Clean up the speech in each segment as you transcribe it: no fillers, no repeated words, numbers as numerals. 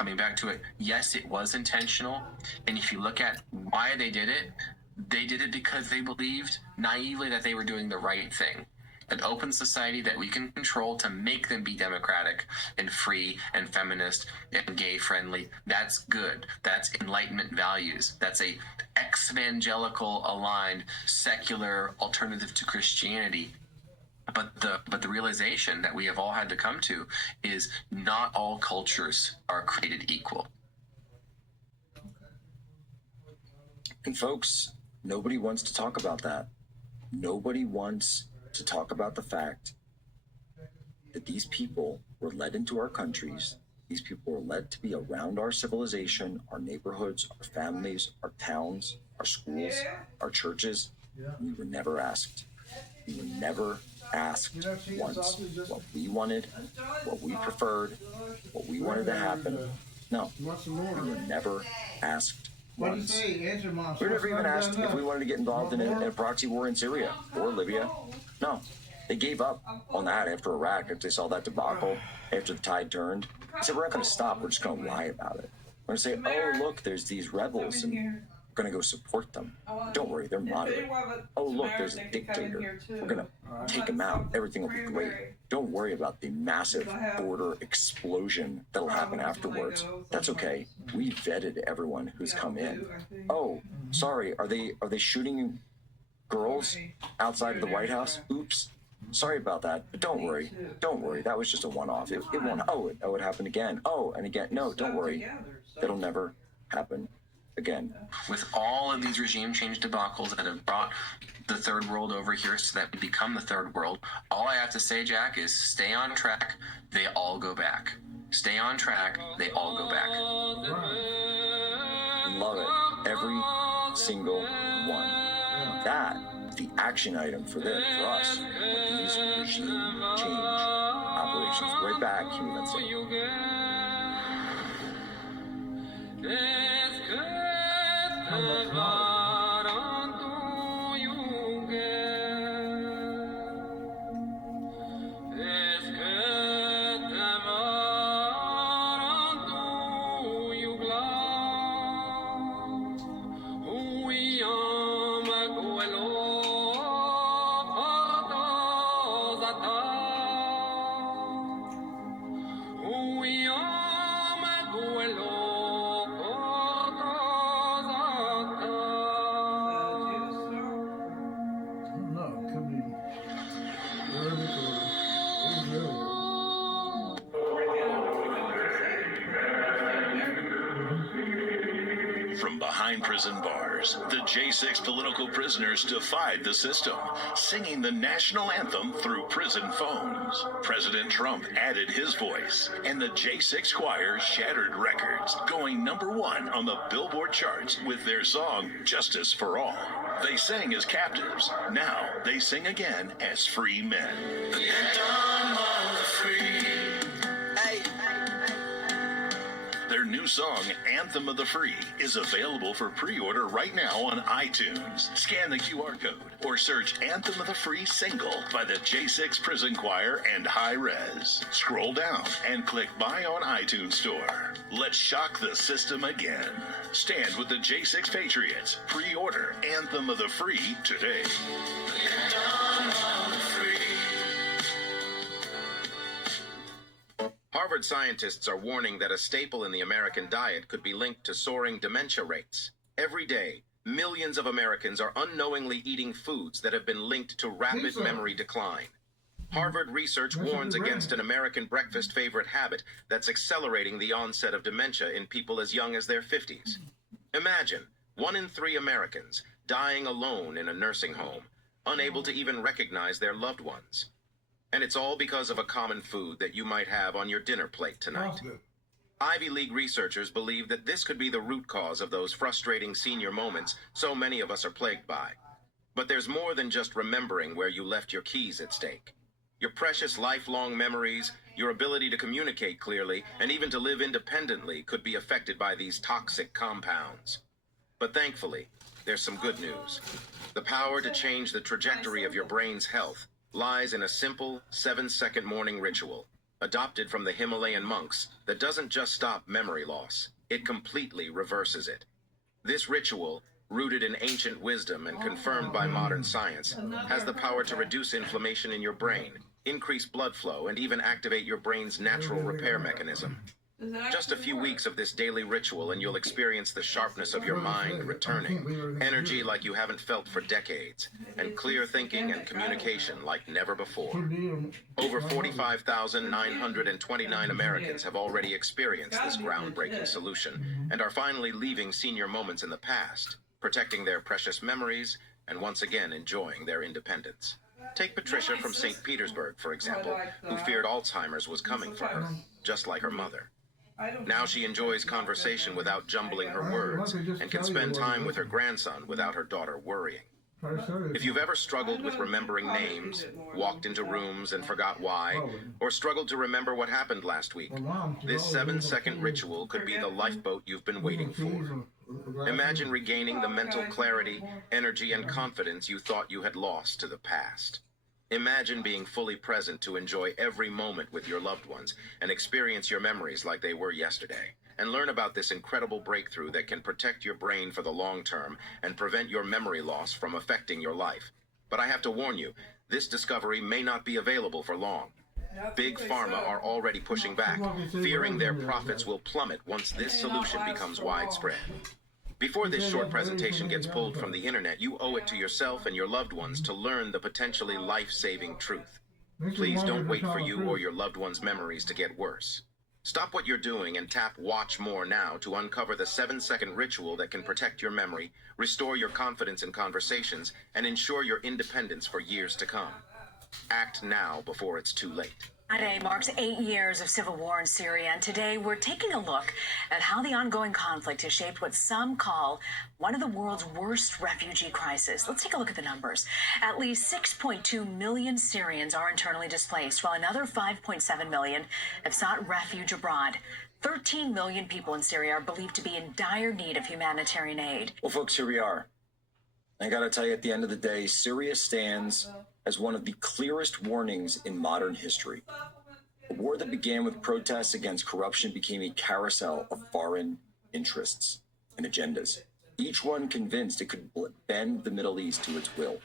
coming back to it, yes, it was intentional. And if you look at why they did it because they believed naively that they were doing the right thing. An open society that we can control to make them be democratic and free and feminist and gay friendly. That's good. That's Enlightenment values. That's a ex-evangelical aligned secular alternative to Christianity. But the realization that we have all had to come to is not all cultures are created equal. And folks, nobody wants to talk about that. Nobody wants to talk about the fact that these people were led into our countries. These people were led to be around our civilization, our neighborhoods, our families, our towns, our schools, our churches. We were never asked. We were never asked once what we wanted, what we preferred, what we wanted to happen. No, we were never asked once. We were never even asked if we wanted to get involved in a proxy war in Syria or Libya. No, they gave up on that after Iraq, after they saw that debacle, after the tide turned. They said, we're not going to stop, we're just going to lie about it. We're going to say, oh, look, there's these rebels, and we're going to go support them. Don't worry, they're moderate. Oh, look, there's a dictator. We're going to take him out. Everything will be great. Don't worry about the massive border explosion that'll happen afterwards. That's okay. We vetted everyone who's come in. Oh, sorry, are they shooting girls outside of the White House? Oops. Sorry about that, but don't worry. Don't worry. That was just a one-off. It won't. Oh, it would happen again. Oh, and again. No, don't worry. It'll never happen again. With all of these regime change debacles that have brought the third world over here so that we become the third world, all I have to say, Jack, is stay on track. They all go back. Stay on track. They all go back. Love it. Every single one. That is the action item for us with these regime change operations. Right back, Hugh. That's it. Behind prison bars, the J6 political prisoners defied the system, singing the national anthem through prison phones. President Trump added his voice, and the J6 choir shattered records, going #1 on the Billboard charts with their song, Justice for All. They sang as captives. Now they sing again as free men. The anthem of the free. Their new song, Anthem of the Free, is available for pre-order right now on iTunes. Scan the QR code or search Anthem of the Free single by the J6 Prison Choir and High Res. Scroll down and click Buy on iTunes Store. Let's shock the system again. Stand with the J6 Patriots. Pre-order Anthem of the Free today. Harvard scientists are warning that a staple in the American diet could be linked to soaring dementia rates. Every day, millions of Americans are unknowingly eating foods that have been linked to rapid memory decline. Harvard research warns against an American breakfast favorite habit that's accelerating the onset of dementia in people as young as their 50s. Imagine 1 in 3 Americans dying alone in a nursing home, unable to even recognize their loved ones. And it's all because of a common food that you might have on your dinner plate tonight. Ivy League researchers believe that this could be the root cause of those frustrating senior moments so many of us are plagued by. But there's more than just remembering where you left your keys at stake. Your precious lifelong memories, your ability to communicate clearly, and even to live independently could be affected by these toxic compounds. But thankfully, there's some good news. The power to change the trajectory of your brain's health lies in a simple 7-second morning ritual. adopted from the Himalayan monks, that doesn't just stop memory loss, it completely reverses it. This ritual, rooted in ancient wisdom and confirmed by modern science, has the power to reduce inflammation in your brain, increase blood flow, and even activate your brain's natural repair mechanism. Just a few weeks of this daily ritual and you'll experience the sharpness of your mind returning, energy like you haven't felt for decades, and clear thinking and communication like never before. Over 45,929 Americans have already experienced this groundbreaking solution and are finally leaving senior moments in the past, protecting their precious memories, and once again enjoying their independence. Take Patricia from St. Petersburg, for example, who feared Alzheimer's was coming for her, just like her mother. Now she enjoys conversation without jumbling her words and can spend time with her grandson without her daughter worrying. If you've ever struggled with remembering names, walked into rooms and forgot why, or struggled to remember what happened last week, this 7-second ritual could be the lifeboat you've been waiting for. Imagine regaining the mental clarity, energy, and confidence you thought you had lost to the past. Imagine being fully present to enjoy every moment with your loved ones and experience your memories like they were yesterday. And learn about this incredible breakthrough that can protect your brain for the long term and prevent your memory loss from affecting your life. But I have to warn you, this discovery may not be available for long. Big Pharma are already pushing back, fearing their profits will plummet once this solution becomes widespread. Before this short presentation gets pulled from the internet, you owe it to yourself and your loved ones to learn the potentially life-saving truth. Please don't wait for you or your loved ones' memories to get worse. Stop what you're doing and tap Watch More now to uncover the 7-second ritual that can protect your memory, restore your confidence in conversations, and ensure your independence for years to come. Act now before it's too late. Friday marks 8 years of civil war in Syria, and today we're taking a look at how the ongoing conflict has shaped what some call one of the world's worst refugee crises. Let's take a look at the numbers. At least 6.2 million Syrians are internally displaced, while another 5.7 million have sought refuge abroad. 13 million people in Syria are believed to be in dire need of humanitarian aid. Well, folks, here we are. I got to tell you, at the end of the day, Syria stands as one of the clearest warnings in modern history. A war that began with protests against corruption became a carousel of foreign interests and agendas, each one convinced it could bend the Middle East to its will.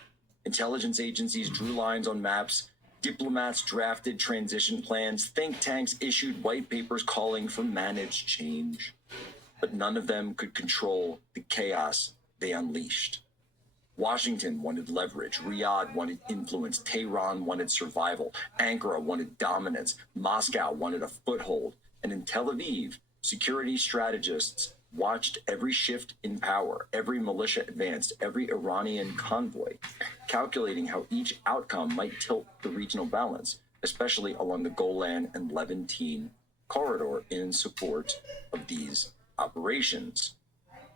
Intelligence agencies drew lines on maps, diplomats drafted transition plans, think tanks issued white papers calling for managed change. But none of them could control the chaos they unleashed. Washington wanted leverage, Riyadh wanted influence, Tehran wanted survival, Ankara wanted dominance, Moscow wanted a foothold, and in Tel Aviv, security strategists watched every shift in power, every militia advance, every Iranian convoy, calculating how each outcome might tilt the regional balance, especially along the Golan and Levantine corridor in support of these operations.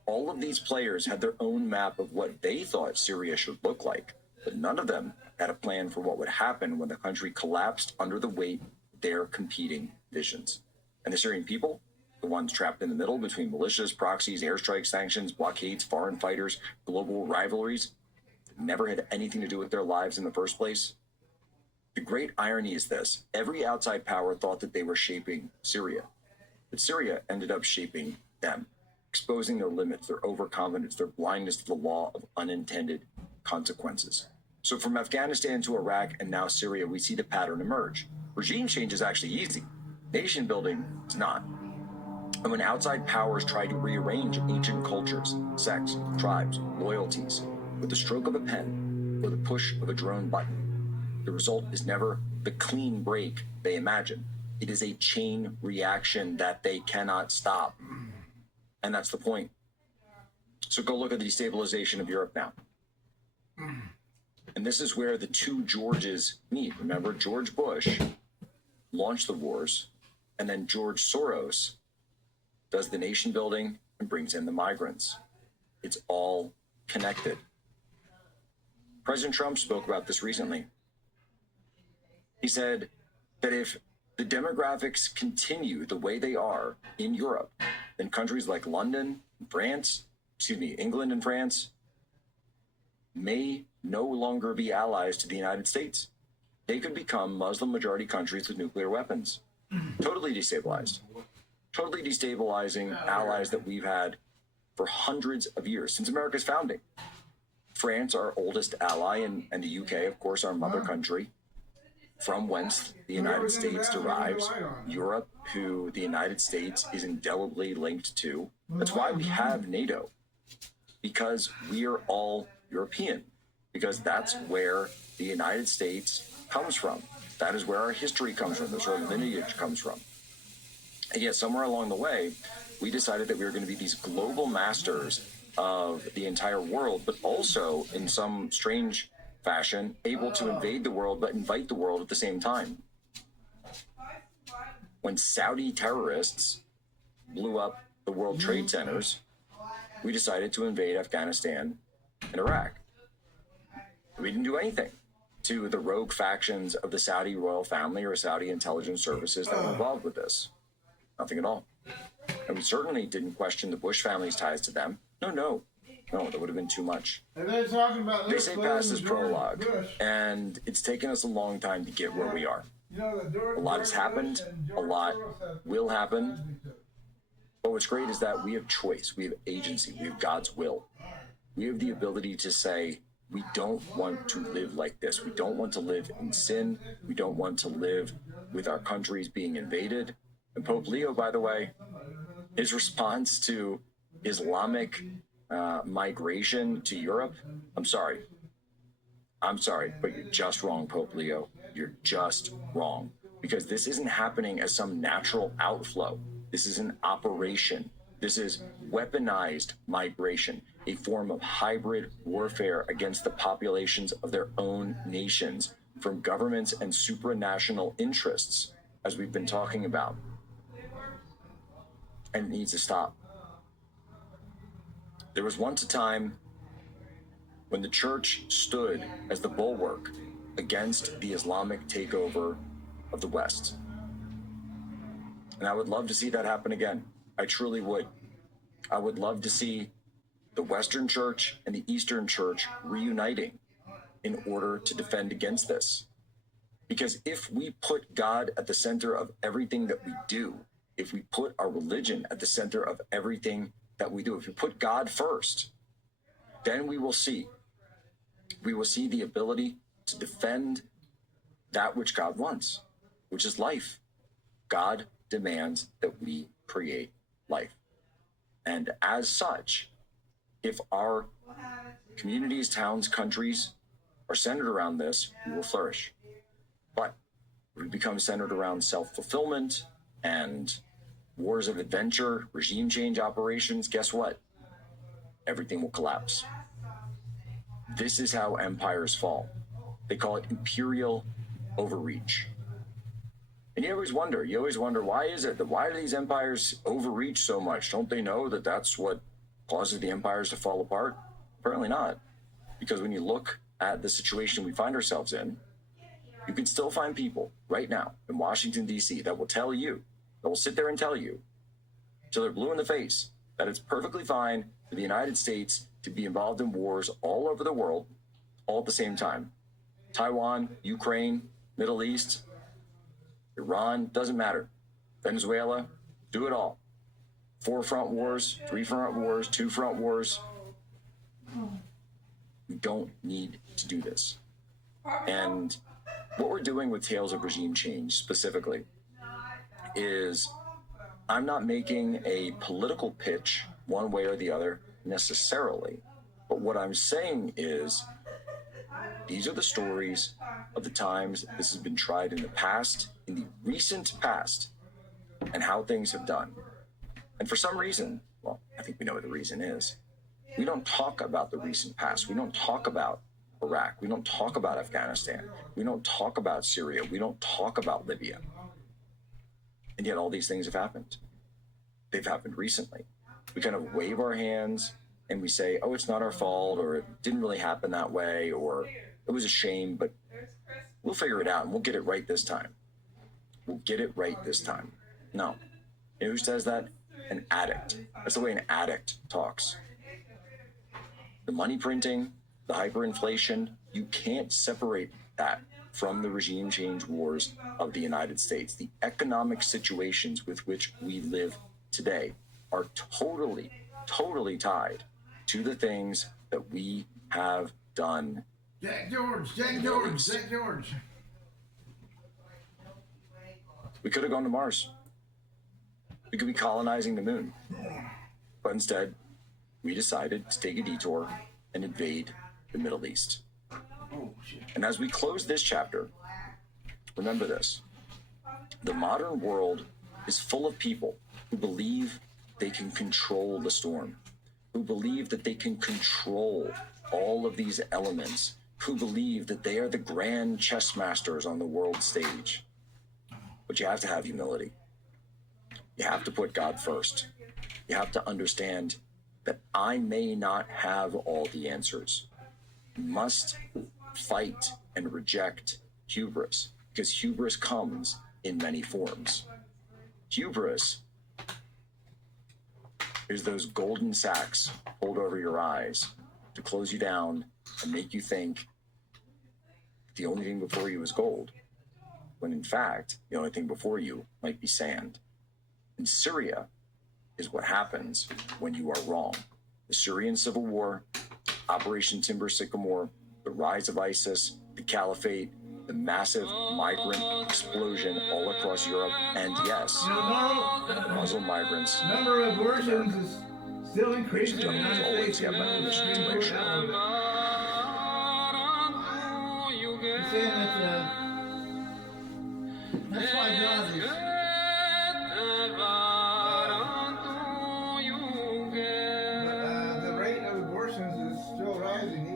All of these players had their own map of what they thought Syria should look like, but none of them had a plan for what would happen when the country collapsed under the weight of their competing visions. And the Syrian people, the ones trapped in the middle between militias, proxies, airstrikes, sanctions, blockades, foreign fighters, global rivalries, never had anything to do with their lives in the first place. The great irony is this: every outside power thought that they were shaping Syria, but Syria ended up shaping them, exposing their limits, their overconfidence, their blindness to the law of unintended consequences. So from Afghanistan to Iraq and now Syria, we see the pattern emerge. Regime change is actually easy. Nation building is not. And when outside powers try to rearrange ancient cultures, sects, tribes, loyalties, with the stroke of a pen or the push of a drone button, the result is never the clean break they imagine. It is a chain reaction that they cannot stop. And that's the point. So go look at the destabilization of Europe now. And this is where the two Georges meet. Remember, George Bush launched the wars, and then George Soros does the nation building and brings in the migrants. It's all connected. President Trump spoke about this recently. He said that if the demographics continue the way they are in Europe, then countries like England and France may no longer be allies to the United States. They could become Muslim majority countries with nuclear weapons. Totally destabilized. Totally destabilizing allies that we've had for hundreds of years, since America's founding. France, our oldest ally, and the UK, of course, our mother country, from whence the United States derives. Europe, who the United States is indelibly linked to. That's why we have NATO, because we are all European, because that's where the United States comes from. That is where our history comes from. That's where our lineage comes from. And yet, somewhere along the way, we decided that we were going to be these global masters of the entire world, but also, in some strange fashion, able to invade the world, but invite the world at the same time. When Saudi terrorists blew up the World Trade Centers, we decided to invade Afghanistan and Iraq. We didn't do anything to the rogue factions of the Saudi royal family or Saudi intelligence services that were involved with this. Nothing at all. And we certainly didn't question the Bush family's ties to them. No, that would have been too much. They say past is prologue, and it's taken us a long time to get where we are. A lot has happened, a lot will happen, but what's great is that we have choice, we have agency, we have God's will. We have the ability to say, we don't want to live like this. We don't want to live in sin. We don't want to live with our countries being invaded. And Pope Leo, by the way, his response to Islamic migration to Europe, I'm sorry, but you're just wrong, Pope Leo. You're just wrong. Because this isn't happening as some natural outflow. This is an operation. This is weaponized migration, a form of hybrid warfare against the populations of their own nations from governments and supranational interests, as we've been talking about. And it needs to stop. There was once a time when the church stood as the bulwark against the Islamic takeover of the West. And I would love to see that happen again. I truly would. I would love to see the Western Church and the Eastern Church reuniting in order to defend against this. Because if we put God at the center of everything that we do, if we put our religion at the center of everything that we do, if we put God first, then we will see the ability to defend that which God wants, which is life. God demands that we create life. And as such, if our communities, towns, countries are centered around this, we will flourish. But if we become centered around self-fulfillment and wars of adventure, regime change operations, guess what? Everything will collapse. This is how empires fall. They call it imperial overreach. And you always wonder, why do these empires overreach so much? Don't they know that that's what causes the empires to fall apart? Apparently not. Because when you look at the situation we find ourselves in, you can still find people right now in Washington, D.C. that will sit there and tell you, till they're blue in the face, that it's perfectly fine for the United States to be involved in wars all over the world, all at the same time. Taiwan, Ukraine, Middle East, Iran, doesn't matter. Venezuela, do it all. 4 front wars, 3 front wars, 2 front wars. We don't need to do this. And what we're doing with Tales of Regime Change specifically is, I'm not making a political pitch one way or the other necessarily, but what I'm saying is, these are the stories of the times this has been tried in the past, in the recent past, and how things have done. And for some reason, well, I think we know what the reason is, we don't talk about the recent past. We don't talk about Iraq. We don't talk about Afghanistan. We don't talk about Syria. We don't talk about Libya. And yet all these things have happened. They've happened recently. We kind of wave our hands and we say, oh, it's not our fault, or it didn't really happen that way, or it was a shame, but we'll figure it out and we'll get it right this time. We'll get it right this time. No. You know who says that? An addict. That's the way an addict talks. The money printing, the hyperinflation, you can't separate that from the regime change wars of the United States. The economic situations with which we live today are totally tied to the things that we have done. Jack George. We could have gone to Mars. We could be colonizing the moon. But instead, we decided to take a detour and invade the Middle East. And as we close this chapter, remember this. The modern world is full of people who believe they can control the storm, who believe that they can control all of these elements, who believe that they are the grand chess masters on the world stage. But you have to have humility. You have to put God first. You have to understand that I may not have all the answers. You must fight and reject hubris, because hubris comes in many forms. Hubris is those golden sacks pulled over your eyes to close you down and make you think the only thing before you is gold, when in fact, the only thing before you might be sand. And Syria is what happens when you are wrong. The Syrian civil war, Operation Timber Sycamore, the rise of ISIS, the caliphate, the massive migrant explosion all across Europe, and yes, Muslim migrants. Number of abortions is still increasing. Ladies and gentlemen, as always, you have my permission to make sure. You're saying that's why God is. The rate of abortions is still rising.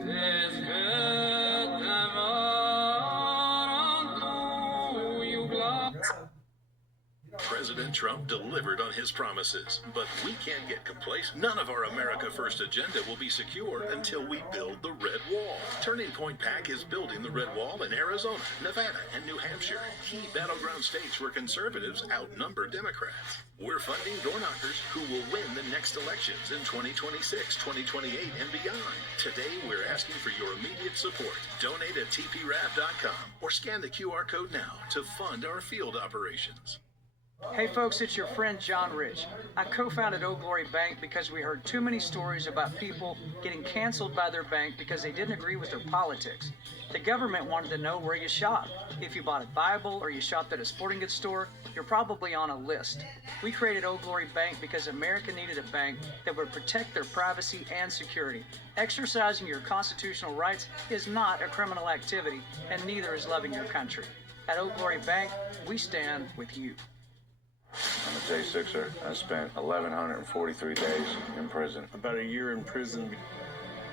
President Trump delivered on his promises, but we can't get complacent. None of our America First agenda will be secure until we build the Red Wall. Turning Point PAC is building the Red Wall in Arizona, Nevada, and New Hampshire, key battleground states where conservatives outnumber Democrats. We're funding door knockers who will win the next elections in 2026, 2028, and beyond. Today, we're asking for your immediate support. Donate at tprab.com or scan the QR code now to fund our field operations. Hey folks, it's your friend John Rich. I co-founded Old Glory Bank because we heard too many stories about people getting canceled by their bank because they didn't agree with their politics. The government wanted to know where you shop. If you bought a Bible or you shopped at a sporting goods store, you're probably on a list. We created Old Glory Bank because America needed a bank that would protect their privacy and security. Exercising your constitutional rights is not a criminal activity, and neither is loving your country. At Old Glory Bank, we stand with you. I'm a J6er. I spent 1,143 days in prison. About a year in prison.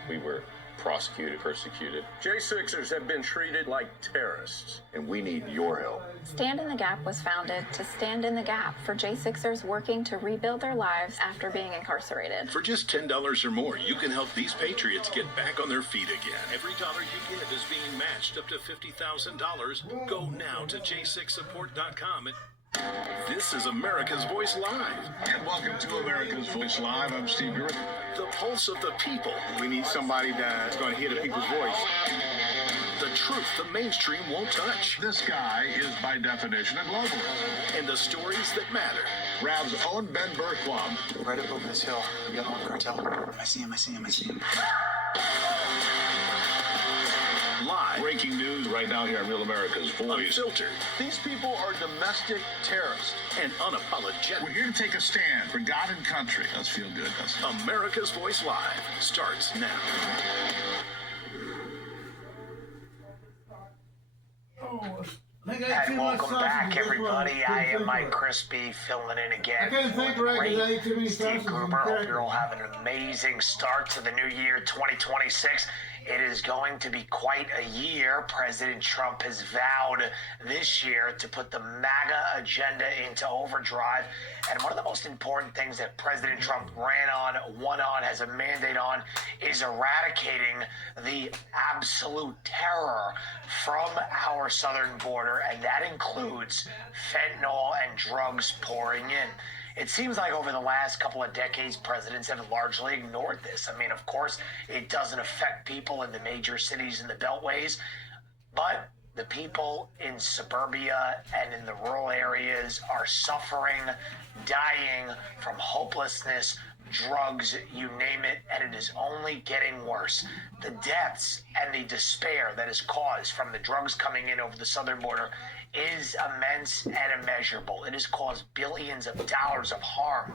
We were prosecuted, persecuted. J6ers have been treated like terrorists, and we need your help. Stand in the Gap was founded to stand in the gap for J6ers working to rebuild their lives after being incarcerated. For just $10 or more, you can help these patriots get back on their feet again. Every dollar you give is being matched up to $50,000. Go now to j6support.com. This is America's Voice Live. And welcome to America's Voice Live. I'm Steve Griffin. The pulse of the people. We need somebody that's going to hear the people's voice. The truth the mainstream won't touch. This guy is, by definition, a globalist. And the stories that matter. Rav's own Ben Bergquam. Right up over this hill. We got one cartel. I see him. Live. Breaking news right now here on Real America's Voice. Unfiltered. These people are domestic terrorists. And unapologetic. We're here to take a stand for God and country. Let's feel good. America's Voice Live starts now. And welcome back, everybody. I am Mike Crispy, filling in again. I couldn't think right because I ate too many Steve sausages and Gruber. Hope crackers. you're all having an amazing start to the new year, 2026. It is going to be quite a year. President Trump has vowed this year to put the MAGA agenda into overdrive. And one of the most important things that President Trump won on, has a mandate on, is eradicating the absolute terror from our southern border. And that includes fentanyl and drugs pouring in. It seems like over the last couple of decades, presidents have largely ignored this. I mean, of course, it doesn't affect people in the major cities and the beltways, but The people in suburbia and in the rural areas are suffering, dying from hopelessness, drugs, you name it, and it is only getting worse. The deaths and the despair that is caused from the drugs coming in over the southern border is immense and immeasurable. It has caused billions of dollars of harm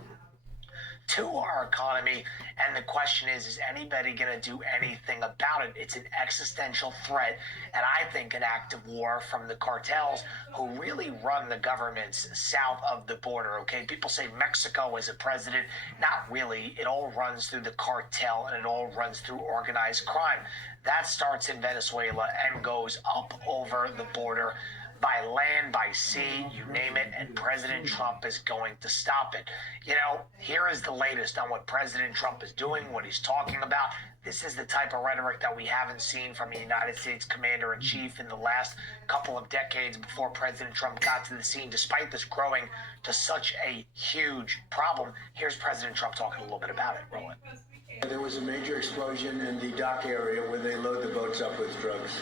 to our economy, and the question is anybody going to do anything about it? It's an existential threat, and I think an act of war from the cartels who really run the governments south of the border. Okay, people say Mexico is a president. Not really. It all runs through the cartel, and it all runs through organized crime. That starts in Venezuela and goes up over the border by land, by sea, you name it, and President Trump is going to stop it. You know, here is the latest on what President Trump is doing, what he's talking about. This is the type of rhetoric that we haven't seen from the United States Commander-in-Chief in the last couple of decades before President Trump got to the scene, despite this growing to such a huge problem. Here's President Trump talking a little bit about it. Roll it. There was a major explosion in the dock area where they load the boats up with drugs.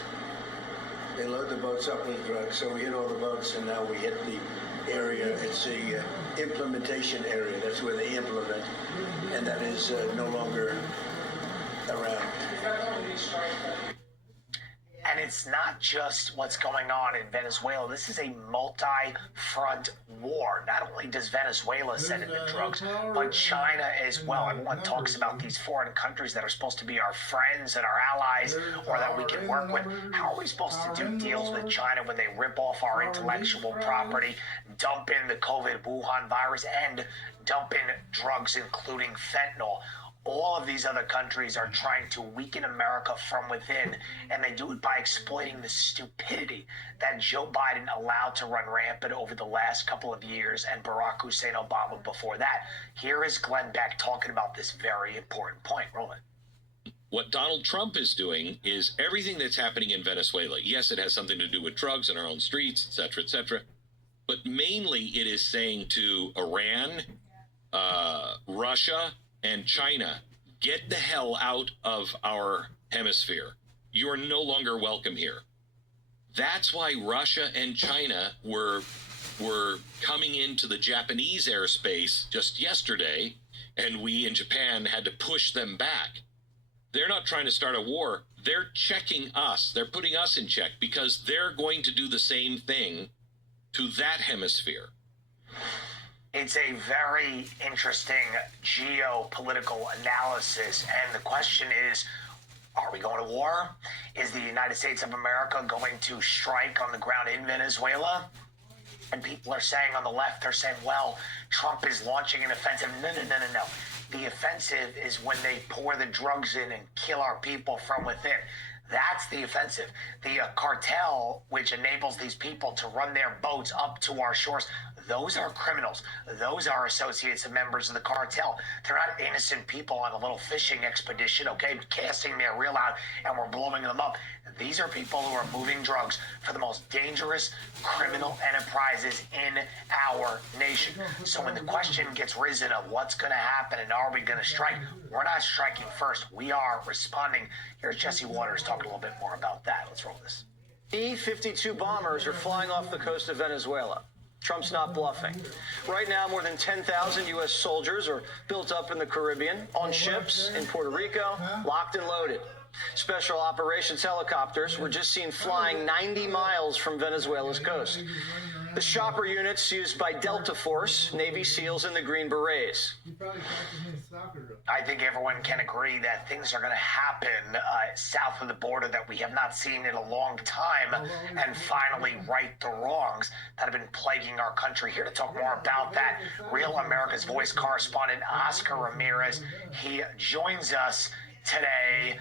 They load the boats up with drugs, so we hit all the boats, and now we hit the area. It's the implementation area. That's where they implement, and that is no longer around. And it's not just what's going on in Venezuela. This is a multi-front war. Not only does Venezuela send in the drugs, but China as well. Everyone talks about these foreign countries that are supposed to be our friends and our allies, or that we can work with. How are we supposed to do deals with China when they rip off our intellectual property, dump in the COVID Wuhan virus, and dump in drugs, including fentanyl? All of these other countries are trying to weaken America from within, and they do it by exploiting the stupidity that Joe Biden allowed to run rampant over the last couple of years, and Barack Hussein Obama before that. Here is Glenn Beck talking about this very important point. Roll it. What Donald Trump is doing is everything that's happening in Venezuela. Yes, it has something to do with drugs in our own streets, et cetera, but mainly it is saying to Iran, Russia, and China, get the hell out of our hemisphere. You are no longer welcome here. That's why Russia and China were coming into the Japanese airspace just yesterday, and we in Japan had to push them back. They're not trying to start a war. They're checking us. They're putting us in check because they're going to do the same thing to that hemisphere. It's a very interesting geopolitical analysis, and the question is, are we going to war? Is the United States of America going to strike on the ground in Venezuela? And people are saying on the left, they're saying, well, Trump is launching an offensive. No. The offensive is when they pour the drugs in and kill our people from within. That's the offensive. The cartel, which enables these people to run their boats up to our shores, those are criminals. Those are associates and members of the cartel. They're not innocent people on a little fishing expedition, okay, casting their reel out, and we're blowing them up. These are people who are moving drugs for the most dangerous criminal enterprises in our nation. So when the question gets risen of what's going to happen and are we going to strike, we're not striking first. We are responding. Here's Jesse Waters talking a little bit more about that. Let's roll this. B-52 bombers are flying off the coast of Venezuela. Trump's not bluffing. Right now, more than 10,000 U.S. soldiers are built up in the Caribbean, on ships in Puerto Rico, locked and loaded. Special operations helicopters were just seen flying 90 miles from Venezuela's coast. The chopper units used by Delta Force, Navy SEALs, and the Green Berets. I think everyone can agree that things are going to happen south of the border that we have not seen in a long time, and finally right the wrongs that have been plaguing our country. Here to talk more about that, Real America's Voice correspondent Oscar Ramirez. He joins us today.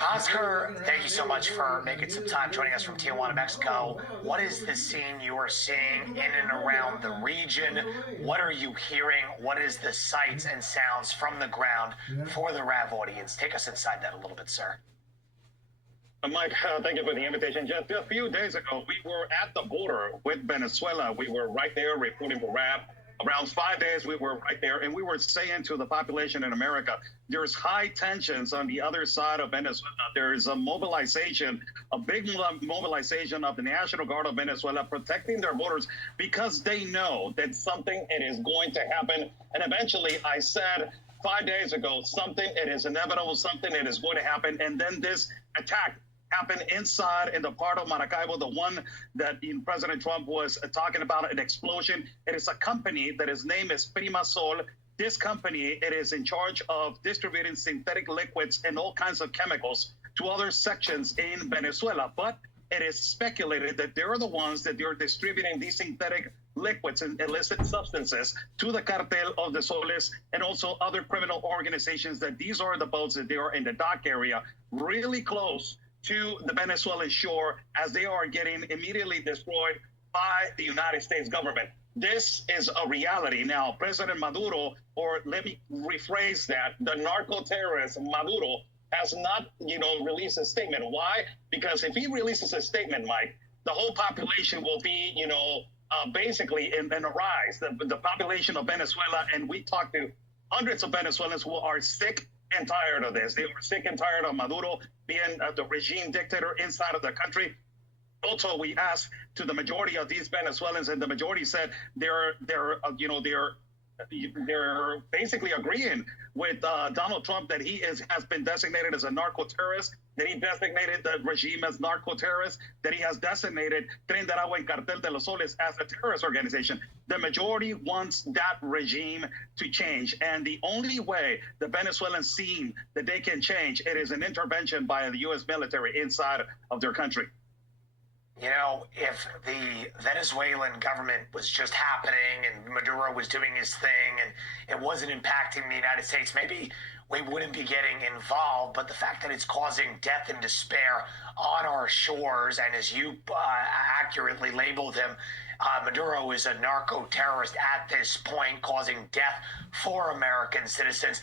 Oscar, thank you so much for making some time joining us from Tijuana, Mexico. What is the scene you are seeing in and around the region? What are you hearing? What is the sights and sounds from the ground for the RAV audience? Take us inside that a little bit, sir. Mike, thank you for the invitation. Just a few days ago, we were at the border with Venezuela. We were right there reporting for RAV. Around 5 days, we were right there, and we were saying to the population in America, there's high tensions on the other side of Venezuela. There is a mobilization, a big mobilization of the National Guard of Venezuela protecting their borders because they know that something it is going to happen. And eventually, I said 5 days ago, something it is inevitable, something it is going to happen. And then this attack happened inside in the part of Maracaibo, the one that President Trump was talking about, an explosion. It is a company that its name is Primasol. This company, it is in charge of distributing synthetic liquids and all kinds of chemicals to other sections in Venezuela. But it is speculated that they're the ones that they're distributing these synthetic liquids and illicit substances to the Cartel of the Soles and also other criminal organizations, that these are the boats that they are in the dock area, really close to the Venezuelan shore, as they are getting immediately destroyed by the United States government. This is a reality. Now, President Maduro, or let me rephrase that, the narco-terrorist Maduro has not, released a statement. Why? Because if he releases a statement, Mike, the whole population will be, basically in a rise. The population of Venezuela, and we talked to hundreds of Venezuelans who are sick and tired of this. They were sick and tired of Maduro being the regime dictator inside of the country. Also, we asked to the majority of these Venezuelans, and the majority said they're basically agreeing with Donald Trump that he has been designated as a narco-terrorist, that he designated the regime as narco-terrorist, that he has designated Tren de Aragua and Cartel de los Soles as a terrorist organization. The majority wants that regime to change. And the only way the Venezuelans see that they can change, it is an intervention by the U.S. military inside of their country. If the Venezuelan government was just happening and Maduro was doing his thing and it wasn't impacting the United States, maybe we wouldn't be getting involved. But the fact that it's causing death and despair on our shores, and as you accurately labeled him, Maduro is a narco-terrorist at this point, causing death for American citizens.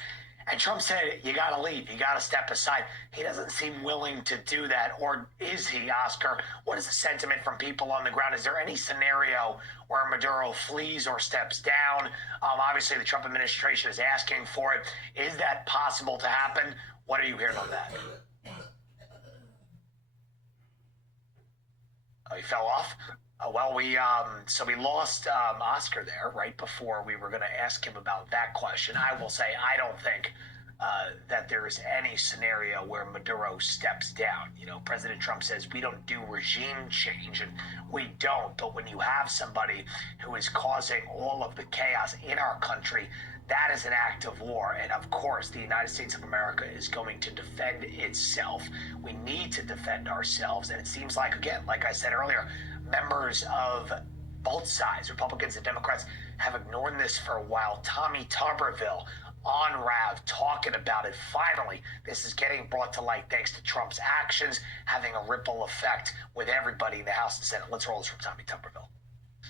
And Trump said, you got to leave. You got to step aside. He doesn't seem willing to do that. Or is he, Oscar? What is the sentiment from people on the ground? Is there any scenario where Maduro flees or steps down? Obviously, the Trump administration is asking for it. Is that possible to happen? What are you hearing on that? Oh, he fell off? Well, we lost Oscar there right before we were going to ask him about that question. I will say I don't think that there is any scenario where Maduro steps down. President Trump says we don't do regime change, and we don't. But when you have somebody who is causing all of the chaos in our country, that is an act of war. And of course, the United States of America is going to defend itself. We need to defend ourselves. And it seems like, again, like I said earlier, members of both sides, Republicans and Democrats, have ignored this for a while. Tommy Tuberville on Rav talking about it. Finally, this is getting brought to light thanks to Trump's actions, having a ripple effect with everybody in the House and Senate. Let's roll this from Tommy Tuberville.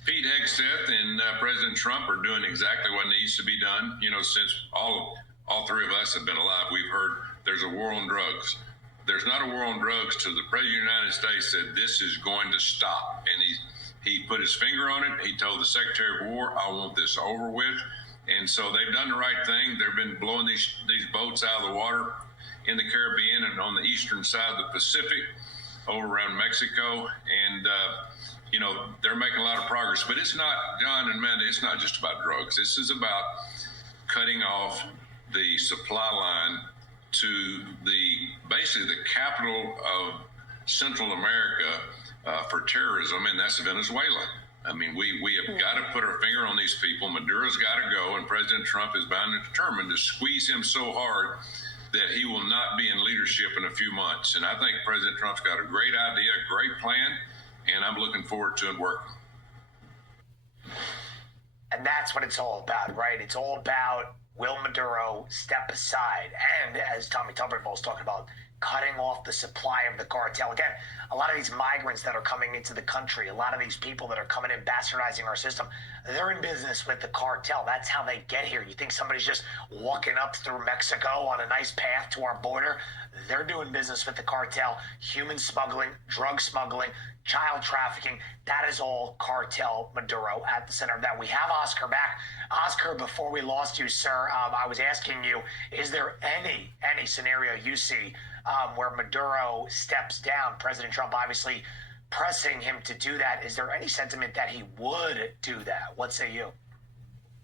Pete Hegseth and President Trump are doing exactly what needs to be done. Since all three of us have been alive, we've heard there's a war on drugs. There's not a war on drugs till the President of the United States said this is going to stop. And he put his finger on it. He told the Secretary of War, I want this over with. And so they've done the right thing. They've been blowing these boats out of the water in the Caribbean and on the eastern side of the Pacific over around Mexico. And, they're making a lot of progress. But it's not, John and Amanda, it's not just about drugs. This is about cutting off the supply line to basically the capital of Central America for terrorism, and that's Venezuela. I mean, we have got to put our finger on these people. Maduro's got to go, and President Trump is bound and determined to squeeze him so hard that he will not be in leadership in a few months. And I think President Trump's got a great idea, a great plan, and I'm looking forward to it working. And that's what it's all about, right? It's all about, will Maduro step aside? And as Tommy Tuberville was talking about, cutting off the supply of the cartel. Again, a lot of these migrants that are coming into the country, a lot of these people that are coming in bastardizing our system, they're in business with the cartel. That's how they get here. You think somebody's just walking up through Mexico on a nice path to our border? They're doing business with the cartel, human smuggling, drug smuggling, child trafficking. That is all cartel Maduro at the center of that. We have Oscar back. Oscar, before we lost you, sir, I was asking you, is there any scenario you see where Maduro steps down? President Trump obviously pressing him to do that. Is there any sentiment that he would do that? What say you?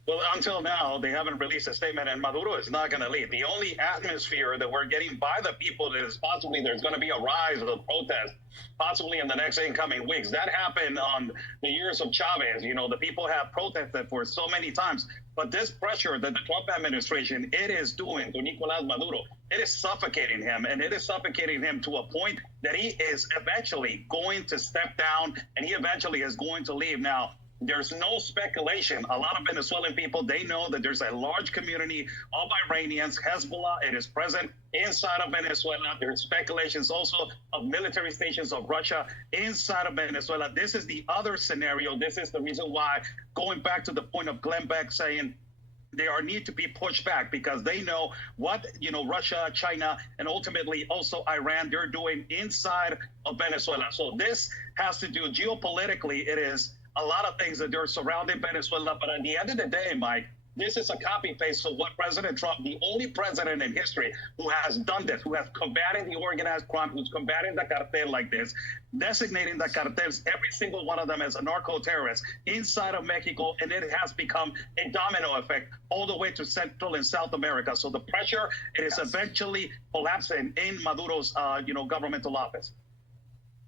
Well, until now, they haven't released a statement, and Maduro is not going to lead. The only atmosphere that we're getting by the people is possibly there's going to be a rise of the protest, possibly in the next incoming weeks. That happened on the years of Chavez. You know, the people have protested for so many times. But this pressure that the Trump administration, it is doing to Nicolás Maduro, it is suffocating him, and it is suffocating him to a point that he is eventually going to step down, and he eventually is going to leave. Now, there's no speculation. A lot of Venezuelan people, they know that there's a large community of Iranians. Hezbollah, it is present inside of Venezuela. There's speculations also of military stations of Russia inside of Venezuela. This is the other scenario. This is the reason why, going back to the point of Glenn Beck saying, they are need to be pushed back because they know what, you know, Russia, China, and ultimately also Iran, they're doing inside of Venezuela. So this has to do geopolitically. It is a lot of things that they're surrounding Venezuela. But at the end of the day, Mike, this is a copy-paste of what President Trump, the only president in history who has done this, who has combated the organized crime, who's combating the cartel like this, designating the cartels, every single one of them as a narco-terrorist inside of Mexico, and it has become a domino effect all the way to Central and South America. So the pressure, it is eventually collapsing in Maduro's, governmental office.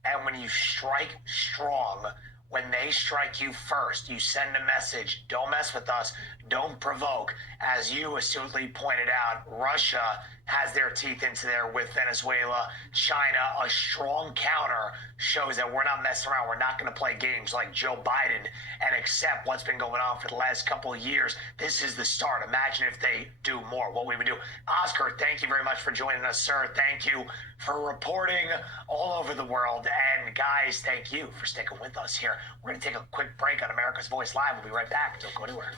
And when you strike strong, when they strike you first, you send a message, don't mess with us, don't provoke. As you astutely pointed out, Russia has their teeth into there with Venezuela. China, a strong counter, shows that we're not messing around. We're not going to play games like Joe Biden and accept what's been going on for the last couple of years. This is the start. Imagine if they do more, what we would do. Oscar, thank you very much for joining us, sir. Thank you for reporting all over the world. And guys, thank you for sticking with us here. We're going to take a quick break on America's Voice Live. We'll be right back. Don't go anywhere.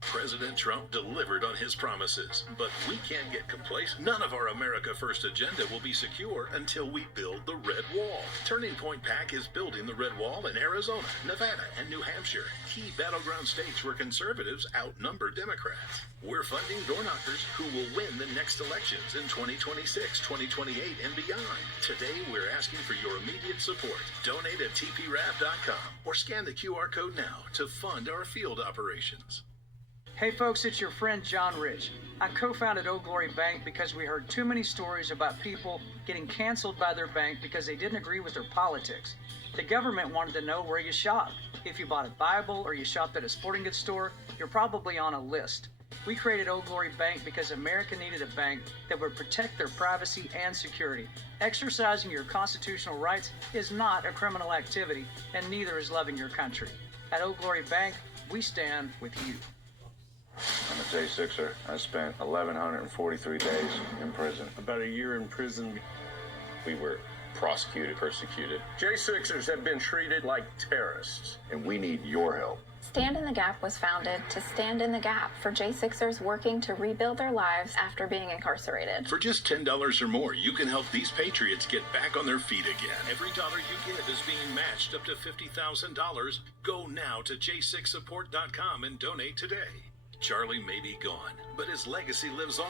President Trump delivered on his promises, but we can't get complacent. None of our America First agenda will be secure until we build the Red Wall. Turning Point PAC is building the Red Wall in Arizona, Nevada, and New Hampshire, key battleground states where conservatives outnumber Democrats. We're funding door knockers who will win the next elections in 2026, 2028, and beyond. Today, we're asking for your immediate support. Donate at tprav.com or scan the QR code now to fund our field operations. Hey folks, it's your friend John Rich. I co-founded Old Glory Bank because we heard too many stories about people getting canceled by their bank because they didn't agree with their politics. The government wanted to know where you shop. If you bought a Bible or you shopped at a sporting goods store, you're probably on a list. We created Old Glory Bank because America needed a bank that would protect their privacy and security. Exercising your constitutional rights is not a criminal activity, and neither is loving your country. At Old Glory Bank, we stand with you. I'm a J6er. I spent 1,143 days in prison. About a year in prison. We were prosecuted, persecuted. J6ers have been treated like terrorists. And we need your help. Stand in the Gap was founded to stand in the gap for J6ers working to rebuild their lives after being incarcerated. For just $10 or more, you can help these patriots get back on their feet again. Every dollar you give is being matched up to $50,000. Go now to j6support.com and donate today. Charlie may be gone, but his legacy lives on.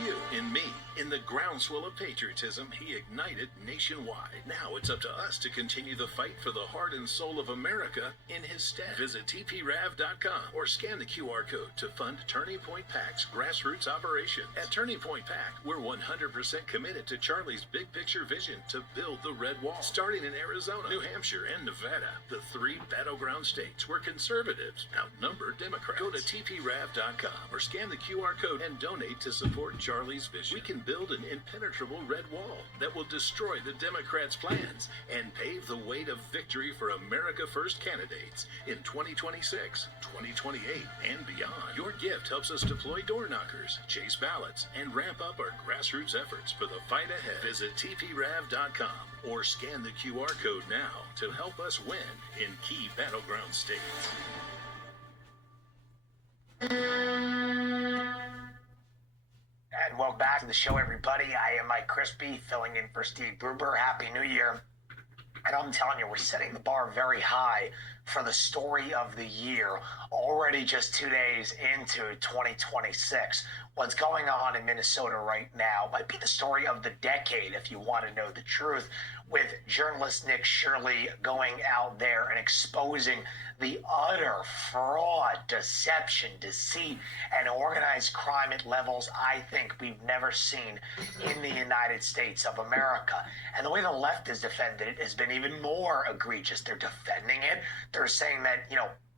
In you, in me, in the groundswell of patriotism he ignited nationwide. Now it's up to us to continue the fight for the heart and soul of America in his stead. Visit tprav.com or scan the QR code to fund Turning Point PAC's grassroots operation. At Turning Point PAC, we're 100% committed to Charlie's big picture vision to build the Red Wall, starting in Arizona, New Hampshire, and Nevada, the three battleground states where conservatives outnumber Democrats. Go to tprav.com or scan the QR code and donate to support Charlie's vision. We can build an impenetrable red wall that will destroy the Democrats' plans and pave the way to victory for America First candidates in 2026, 2028, and beyond. Your gift helps us deploy door knockers, chase ballots, and ramp up our grassroots efforts for the fight ahead. Visit tprav.com or scan the QR code now to help us win in key battleground states. And welcome back to the show, everybody. I am Mike Crispy, filling in for Steve Gruber. Happy New Year. And I'm telling you, we're setting the bar very high for the story of the year, already just 2 days into 2026. What's going on in Minnesota right now might be the story of the decade, if you want to know the truth, with journalist Nick Shirley going out there and exposing the utter fraud, deception, deceit, and organized crime at levels I think we've never seen in the United States of America. And the way the left has defended it has been even more egregious. They're defending it. They're saying that,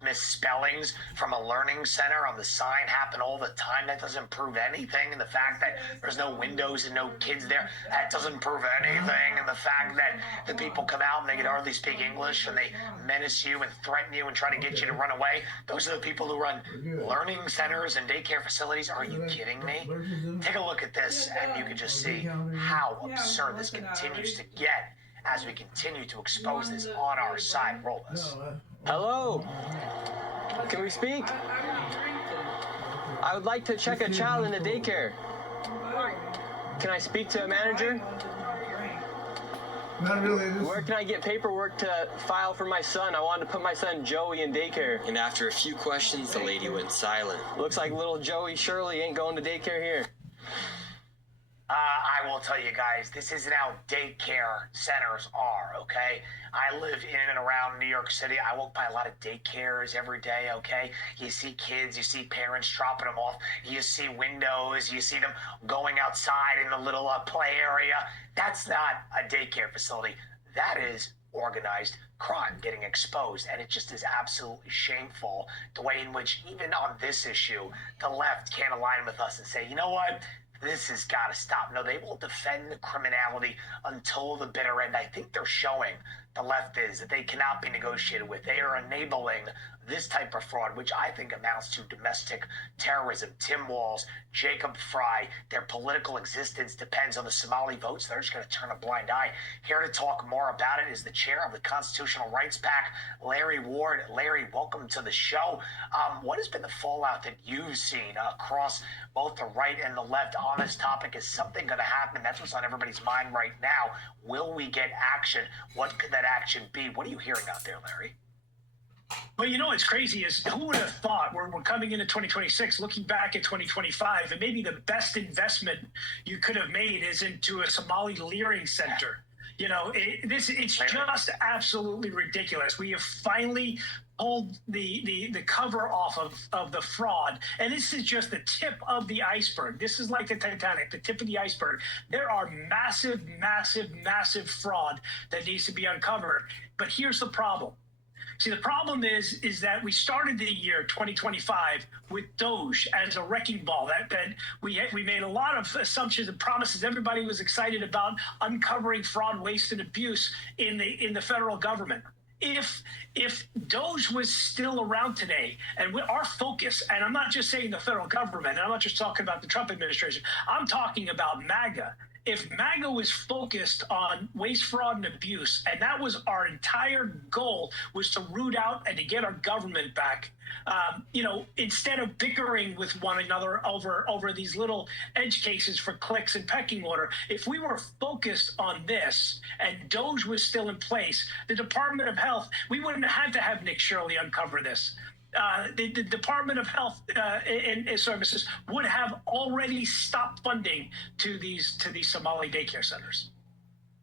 misspellings from a learning center on the sign happen all the time. That doesn't prove anything. And the fact that there's no windows and no kids there, that doesn't prove anything. And the fact that the people come out and they can hardly speak English and they menace you and threaten you and try to get you to run away. Those are the people who run learning centers and daycare facilities. Are you kidding me? Take a look at this and you can just see how absurd this continues to get as we continue to expose this on our side. Roll this. Hello. Can we speak? I would like to check a child in the daycare. Can I speak to a manager? Not really. Where can I get paperwork to file for my son? I wanted to put my son Joey in daycare. And after a few questions, the lady went silent. Looks like little Joey Shirley ain't going to daycare here. I will tell you guys, this isn't how daycare centers are, okay? I live in and around New York City. I walk by a lot of daycares every day, okay? You see kids, you see parents dropping them off, you see windows, you see them going outside in the little play area. That's not a daycare facility. That is organized crime getting exposed, and it just is absolutely shameful the way in which, even on this issue, the left can't align with us and say, you know what? This has got to stop. No, they will defend the criminality until the bitter end. I think they're showing, the left is, that they cannot be negotiated with. They are enabling this type of fraud, which I think amounts to domestic terrorism. Tim Walz, Jacob Fry, their political existence depends on the Somali votes. They're just going to turn a blind eye. Here to talk more about it is the chair of the Constitutional Rights PAC, Larry Ward. Larry, welcome to the show. What has been the fallout that you've seen across both the right and the left on this topic? Is something going to happen? That's what's on everybody's mind right now. Will we get action? What could that action be? What are you hearing out there, Larry? Well, what's crazy is who would have thought we're coming into 2026, looking back at 2025, and maybe the best investment you could have made is into a Somali learning center. It's just absolutely ridiculous. We have finally pulled the cover off of the fraud, and this is just the tip of the iceberg. This is like the Titanic, the tip of the iceberg. There are massive fraud that needs to be uncovered. But here's the problem. See, the problem is that we started the year 2025 with Doge as a wrecking ball. That we made a lot of assumptions and promises. Everybody was excited about uncovering fraud, waste, and abuse in the federal government. If Doge was still around today, and our focus, and I'm not just saying the federal government, and I'm not just talking about the Trump administration, I'm talking about MAGA. If MAGA was focused on waste, fraud, and abuse, and that was our entire goal, was to root out and to get our government back, instead of bickering with one another over these little edge cases for clicks and pecking order, if we were focused on this and Doge was still in place, the Department of Health, we wouldn't have had to have Nick Shirley uncover this. The Department of Health and Services would have already stopped funding to these Somali daycare centers.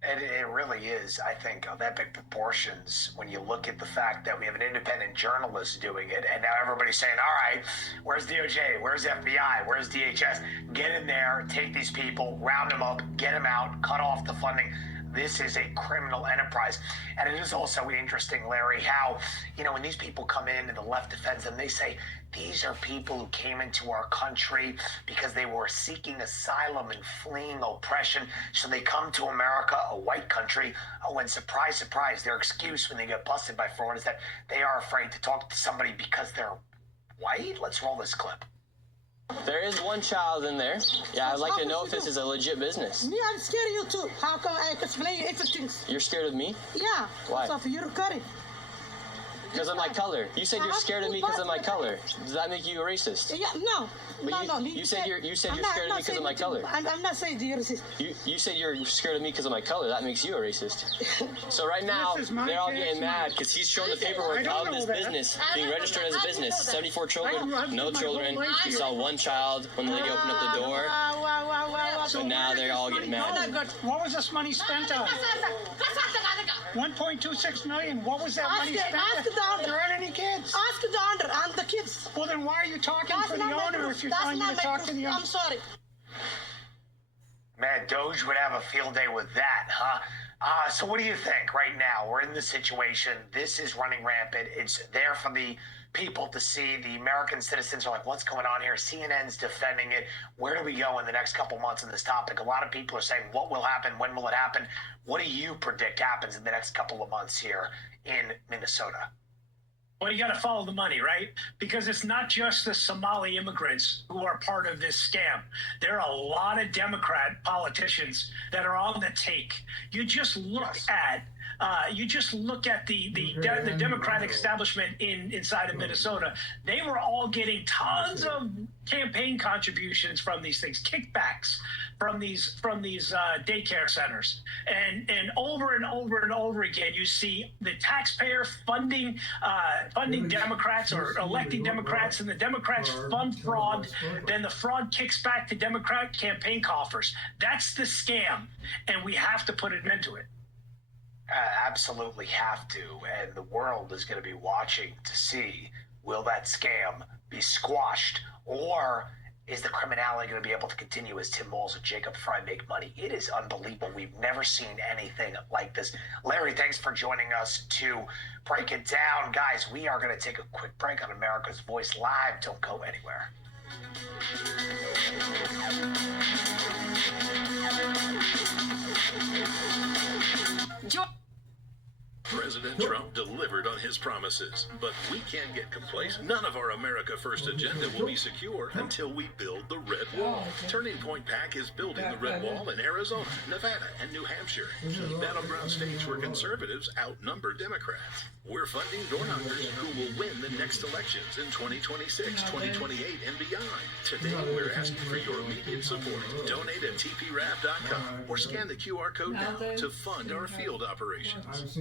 It really is, I think, of epic proportions when you look at the fact that we have an independent journalist doing it, and now everybody's saying, all right, where's DOJ? Where's FBI? Where's DHS? Get in there, take these people, round them up, get them out, cut off the funding. This is a criminal enterprise. And it is also interesting, Larry, how, when these people come in and the left defends them, they say, these are people who came into our country because they were seeking asylum and fleeing oppression. So they come to America, a white country. Oh, and surprise, surprise, their excuse when they get busted by fraud is that they are afraid to talk to somebody because they're white. Let's roll this clip. There is one child in there. Yeah, I'd like to know if this is a legit business. Me, I'm scared of you too. How come I can explain everything? You're scared of me? Yeah. Why? So for you to cut it. Because of my color. You said you're scared of me because of my color. Does that make you a racist? Yeah, no. But you said you're scared of me because of my color. I'm not saying you're racist. You said you're scared of me because of my color. That makes you a racist. So right now, they're all getting mad because he's showing the paperwork of this business being registered as a business. 74 children, no children. He saw one child when the lady opened up the door. So now they're all getting mad. What was this money spent on? 1.26 million. What was that money spent on? There aren't any kids. Ask the owner and the kids. Well, then why are you talking for the owner if you're telling me to talk to the owner? I'm sorry. Man, Doge would have a field day with that, huh? So what do you think right now? We're in this situation. This is running rampant. It's there for the people to see. The American citizens are like, what's going on here? CNN's defending it. Where do we go in the next couple months on this topic? A lot of people are saying, what will happen? When will it happen? What do you predict happens in the next couple of months here in Minnesota? Well, you got to follow the money, right? Because it's not just the Somali immigrants who are part of this scam. There are a lot of Democrat politicians that are on the take. You just look at the Democratic establishment inside of Minnesota. They were all getting tons of campaign contributions from these things, kickbacks from these daycare centers, and over and over and over again, you see the taxpayer funding Democrats or electing Democrats, and the Democrats fund fraud. Then the fraud kicks back to Democrat campaign coffers. That's the scam, and we have to put an end to it. Absolutely have to, and the world is going to be watching to see, will that scam be squashed, or is the criminality going to be able to continue as Tim Walz and Jacob Fry make money? It is unbelievable. We've never seen anything like this. Larry, thanks for joining us to break it down. Guys, we are going to take a quick break on America's Voice Live. Don't go anywhere. President Trump delivered on his promises, but we can't get complacent. None of our America First agenda will be secure until we build the Red Wall. Turning Point PAC is building the Red Wall in Arizona, Nevada, and New Hampshire, key battleground states where conservatives outnumber Democrats. We're funding door knockers who will win the next elections in 2026, 2028, and beyond. Today, we're asking for your immediate support. Donate at tprav.com or scan the QR code now to fund our field operations.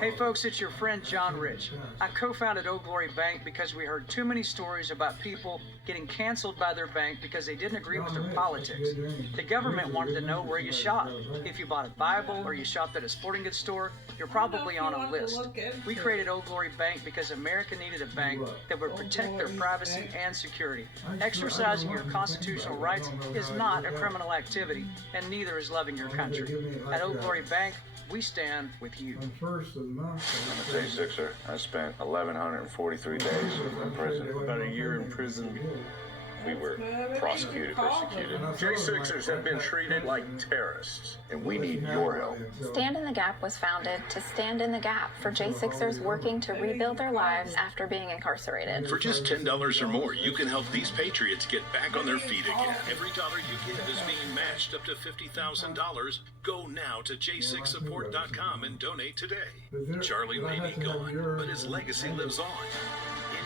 Hey folks, it's your friend John Rich. I co-founded Old Glory Bank because we heard too many stories about people getting canceled by their bank because they didn't agree with their politics. The government wanted to know where you shopped. If you bought a Bible or you shopped at a sporting goods store, you're probably on a list. We created Old Glory Bank because America needed a bank that would protect their privacy and security. Exercising your constitutional rights is not a criminal activity, and neither is loving your country. At Old Glory Bank, we stand with you. I'm a J6er. I spent 1,143 days in prison. About a year in prison. We were prosecuted, persecuted. J6ers have been treated like terrorists, and we need your help. Stand in the Gap was founded to stand in the gap for J6ers working to rebuild their lives after being incarcerated. For just $10 or more, you can help these patriots get back on their feet again. Every dollar you give is being matched up to $50,000. Go now to j6support.com and donate today. Charlie may be gone, but his legacy lives on.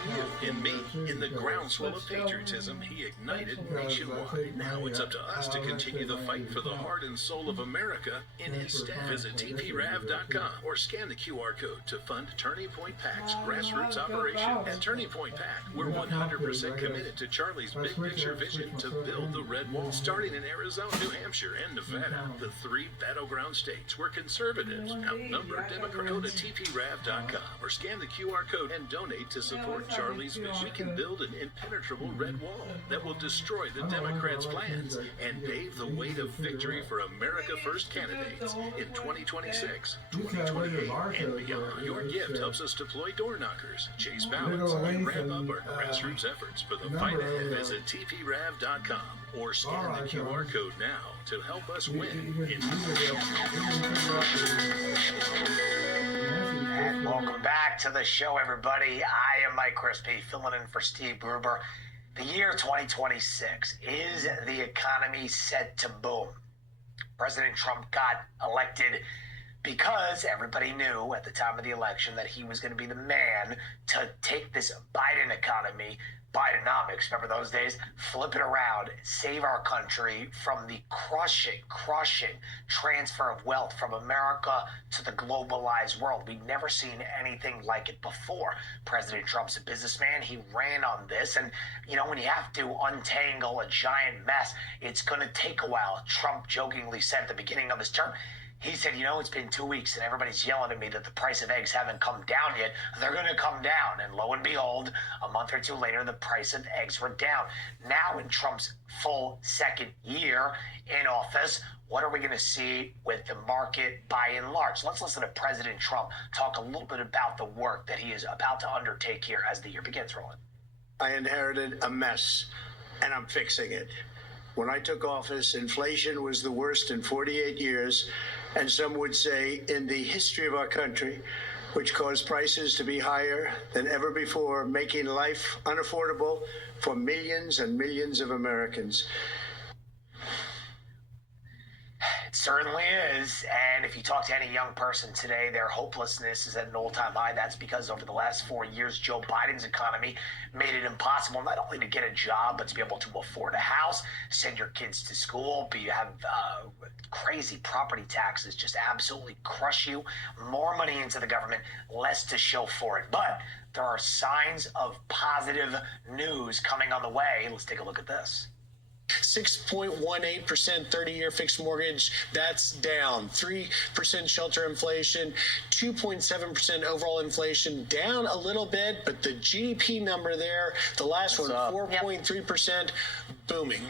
In you, in me, in the groundswell of patriotism he ignited nationwide. Now it's up to us to continue the fight for the heart and soul of America in his stead. Visit tprav.com or scan the QR code to fund Turning Point PAC's grassroots operation. At Turning Point PAC, we're 100% committed to Charlie's big picture vision to build the Red Wall, starting in Arizona, New Hampshire, and Nevada, the three battleground states where conservatives outnumber Democrats. Go to tprav.com or scan the QR code and donate to support Charlie's vision. We can build an impenetrable red wall that will destroy the Democrats' plans and pave the way to victory for America First candidates in 2026, 2028, and beyond. Your gift helps us deploy door knockers, chase ballots, and ramp up our grassroots efforts for the fight ahead. Visit tprav.com or scan the QR code now to help us win in And welcome back to the show, everybody. I am Mike Crispy, filling in for Steve Gruber. The year 2026, is the economy set to boom? President Trump got elected because everybody knew at the time of the election that he was going to be the man to take this Biden economy, Bidenomics, remember those days? Flip it around, save our country from the crushing transfer of wealth from America to the globalized world. We've never seen anything like it before. President Trump's a businessman. He ran on this. And, you know, when you have to untangle a giant mess, it's going to take a while. Trump jokingly said at the beginning of his term, he said, you know, it's been 2 weeks and everybody's yelling at me that the price of eggs haven't come down yet. They're going to come down. And lo and behold, a month or two later, the price of eggs were down. Now in Trump's full second year in office, what are we going to see with the market by and large? Let's listen to President Trump talk a little bit about the work that he is about to undertake here as the year begins. Roland. I inherited a mess, and I'm fixing it. When I took office, inflation was the worst in 48 years, and some would say in the history of our country, which caused prices to be higher than ever before, making life unaffordable for millions and millions of Americans. It certainly is. And if you talk to any young person today, their hopelessness is at an all-time high. That's because over the last 4 years, Joe Biden's economy made it impossible not only to get a job, but to be able to afford a house, send your kids to school, have crazy property taxes just absolutely crush you. More money into the government, less to show for it. But there are signs of positive news coming on the way. Let's take a look at this. 6.18% 30-year fixed mortgage, that's down. 3% shelter inflation, 2.7% overall inflation, down a little bit, but the GDP number there, the last one, 4.3%, booming.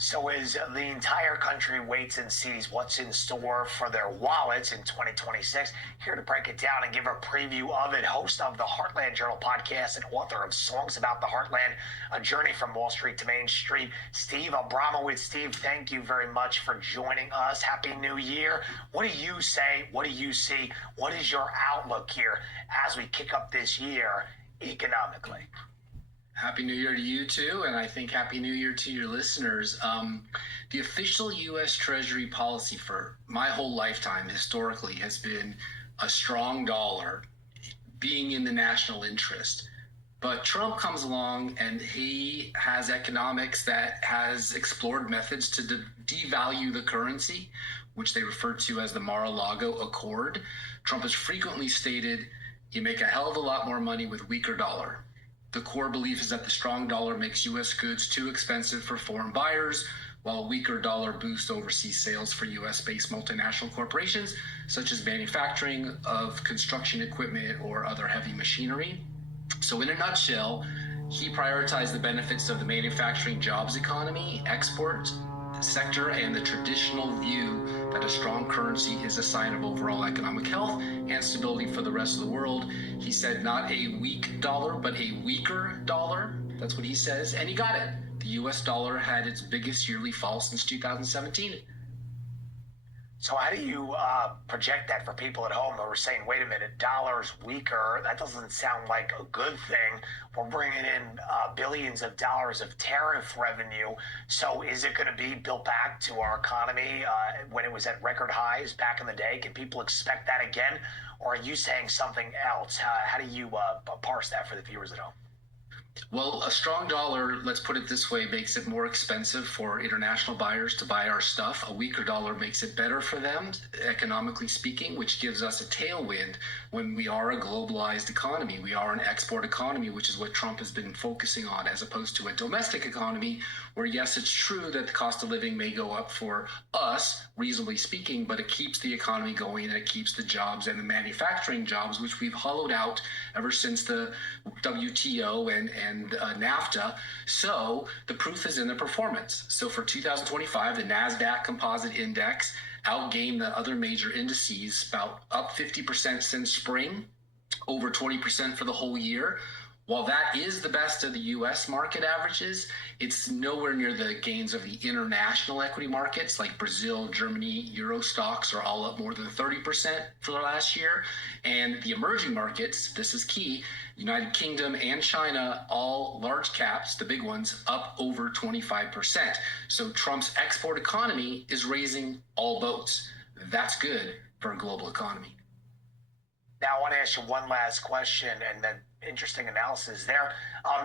So as the entire country waits and sees what's in store for their wallets in 2026, here to break it down and give a preview of it, host of the Heartland Journal podcast and author of Songs About the Heartland, A Journey from Wall Street to Main Street, Steve Abramowitz. Steve, thank you very much for joining us. Happy New Year. What do you say? What do you see? What is your outlook here as we kick up this year economically? Happy New Year to you too, and I think Happy New Year to your listeners. The official U.S. Treasury policy for my whole lifetime historically has been a strong dollar being in the national interest. But Trump comes along and he has economics that has explored methods to devalue the currency, which they refer to as the Mar-a-Lago Accord. Trump has frequently stated, you make a hell of a lot more money with weaker dollar. The core belief is that the strong dollar makes U.S. goods too expensive for foreign buyers, while a weaker dollar boosts overseas sales for U.S.-based multinational corporations, such as manufacturing of construction equipment or other heavy machinery. So in a nutshell, he prioritized the benefits of the manufacturing jobs economy, export sector, and the traditional view that a strong currency is a sign of overall economic health and stability for the rest of the world. He said not a weak dollar, but a weaker dollar. That's what he says, and he got it. The U.S. dollar had its biggest yearly fall since 2017. So how do you project that for people at home who are saying, wait a minute, dollar's weaker? That doesn't sound like a good thing. We're bringing in billions of dollars of tariff revenue. So is it going to be built back to our economy when it was at record highs back in the day? Can people expect that again? Or are you saying something else? How do you parse that for the viewers at home? Well, a strong dollar, let's put it this way, makes it more expensive for international buyers to buy our stuff. A weaker dollar makes it better for them, economically speaking, which gives us a tailwind when we are a globalized economy. We are an export economy, which is what Trump has been focusing on, as opposed to a domestic economy where, yes, it's true that the cost of living may go up for us, reasonably speaking, but it keeps the economy going and it keeps the jobs and the manufacturing jobs, which we've hollowed out ever since the WTO and NAFTA. So the proof is in the performance. So for 2025, the NASDAQ Composite Index outgained the other major indices, about up 50% since spring, over 20% for the whole year. While that is the best of the U.S. market averages, it's nowhere near the gains of the international equity markets like Brazil, Germany, Euro stocks are all up more than 30% for the last year. And the emerging markets, this is key, United Kingdom and China, all large caps, the big ones, up over 25%. So Trump's export economy is raising all boats. That's good for a global economy. Now, I want to ask you one last question, and then interesting analysis there.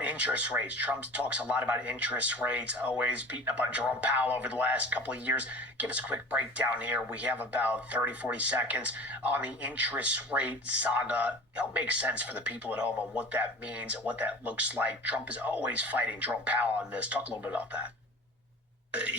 Interest rates. Trump talks a lot about interest rates, always beating up on Jerome Powell over the last couple of years. Give us a quick breakdown here. We have about 30, 40 seconds on the interest rate saga. Help make sense for the people at home on what that means and what that looks like. Trump is always fighting Jerome Powell on this. Talk a little bit about that.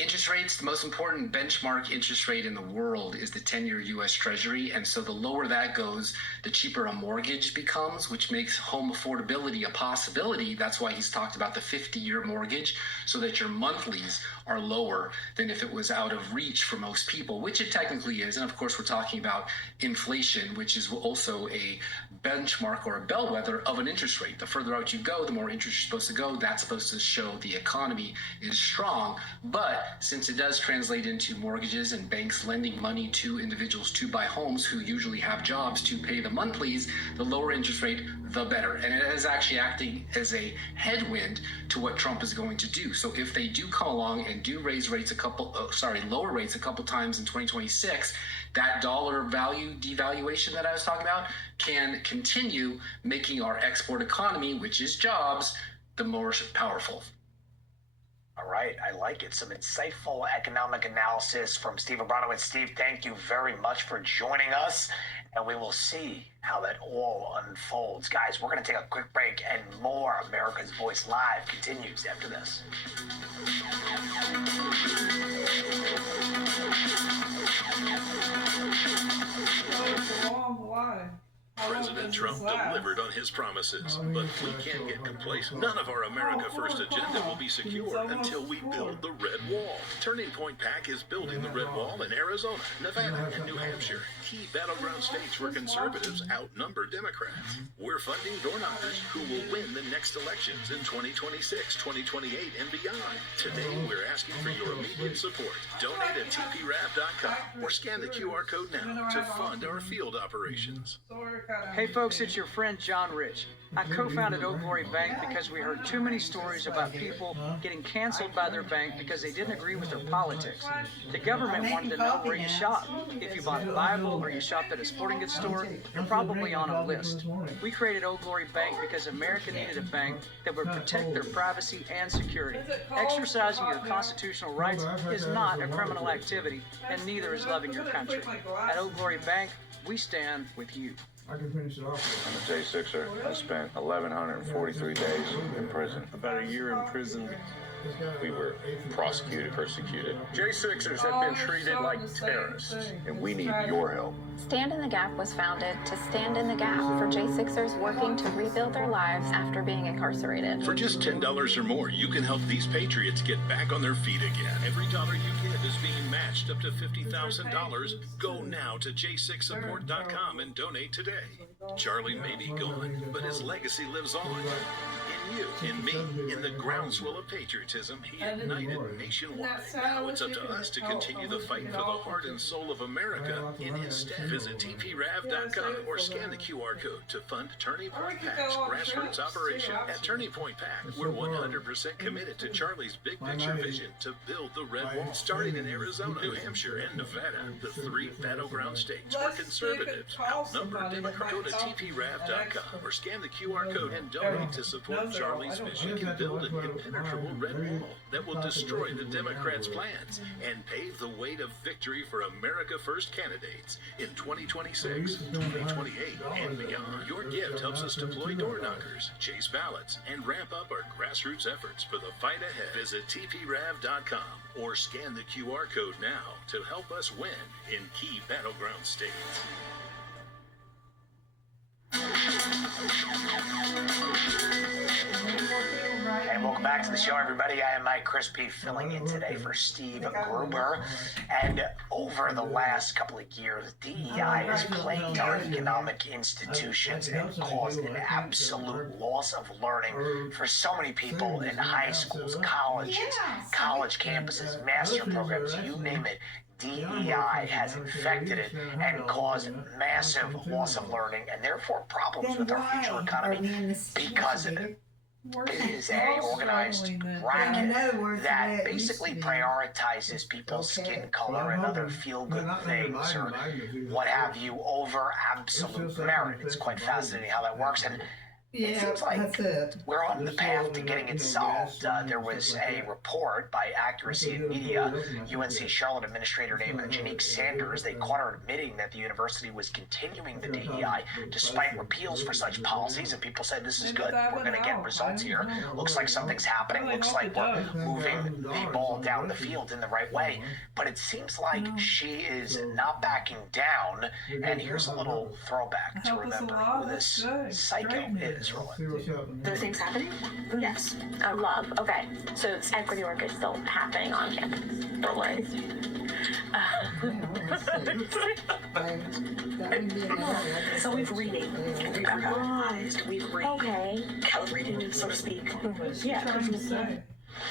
Interest rates, the most important benchmark interest rate in the world is the 10-year U.S. Treasury. And so the lower that goes, the cheaper a mortgage becomes, which makes home affordability a possibility. That's why he's talked about the 50-year mortgage, so that your monthlies are lower than if it was out of reach for most people, which it technically is. And of course, we're talking about inflation, which is also a benchmark or a bellwether of an interest rate. The further out you go, the more interest you're supposed to go. That's supposed to show the economy is strong. But since it does translate into mortgages and banks lending money to individuals to buy homes who usually have jobs to pay the monthlies, the lower interest rate, the better. And it is actually acting as a headwind to what Trump is going to do. So if they do come along and do raise rates lower rates a couple times in 2026, that dollar value devaluation that I was talking about can continue making our export economy, which is jobs, the more powerful. All right, I like it. Some insightful economic analysis from Steve Abronowitz. Steve, thank you very much for joining us, and we will see how that all unfolds. Guys, we're going to take a quick break, and more America's Voice Live continues after this. President Trump delivered on his promises, but we can't get complacent. None of our America First agenda will be secure until we build the Red Wall. Turning Point PAC is building the Red Wall in Arizona, Nevada, and New Hampshire, key battleground states where conservatives outnumber Democrats. We're funding door knockers who will win the next elections in 2026, 2028, and beyond. Today, we're asking for your immediate support. Donate at tprav.com or scan the QR code now to fund our field operations. Hey folks, it's your friend John Rich. I co-founded Oak Glory Bank because we heard too many stories about people getting canceled by their bank because they didn't agree with their politics. The government wanted to know where you shop. If you bought the Bible or you shopped at a sporting goods store, you're probably on a list. We created Oak Glory Bank because America needed a bank that would protect their privacy and security. Exercising your constitutional rights is not a criminal activity, and neither is loving your country. At Oak Glory Bank, we stand with you. I can finish it off. I'm a J6er. I spent 1,143 days in prison. About a year in prison. We were prosecuted, persecuted. J6ers have been treated like terrorists, and we need your help. Stand in the Gap was founded to stand in the gap for J6ers working to rebuild their lives after being incarcerated. For just $10 or more, you can help these patriots get back on their feet again. Every dollar you give is being matched up to $50,000. Go now to j6support.com and donate today. Charlie may be gone, but his legacy lives on. In you, in me, in the groundswell of patriotism he ignited nationwide. Now it's up to us to continue the fight for the heart and soul of America in his stead. Visit tprav.com or scan the QR code to fund Turning Point PAC's grassroots operation. At Turning Point PAC, we're 100% committed to Charlie's big picture vision to build the Red Wall, starting in Arizona, New Hampshire, and Nevada, the three battleground states where conservatives outnumber Democrats. Go to tprav.com or scan the QR code and donate to support Charlie's vision. We can build an impenetrable red wall that will destroy the Democrats' plans and pave the way to victory for America First candidates in 2026, 2028, and beyond. Your gift helps us deploy door knockers, chase ballots, and ramp up our grassroots efforts for the fight ahead. Visit tprav.com or scan the QR code now to help us win in key battleground states. And welcome back to the show, everybody. I am Mike Crispy, filling in today for Steve Gruber. And over the last couple of years, DEI has plagued our economic institutions and caused an absolute loss of learning for so many people in high schools, colleges, college campuses, master programs, you name it. DEI has infected it and caused massive loss of learning and therefore problems with our future economy because of it. It is a organized racket that basically prioritizes people's skin color and other feel-good things or what have you over absolute merit. It's quite fascinating how that works. And it seems like we're on the path to getting it solved. There was a report by Accuracy in Media, UNC Charlotte administrator named Janique Sanders. They caught her admitting that the university was continuing the DEI despite repeals for such policies, and people said this is good. We're going to get results here. Looks like something's happening. Looks like we're moving the ball down the field in the right way. But it seems like she is not backing down. And here's a little throwback to remember who this psycho is. Those things happening? Yes. Love. Okay. So equity work is still happening on campus. Don't worry. So we've reading, we've revised, we've calibrated, so to speak. Yeah.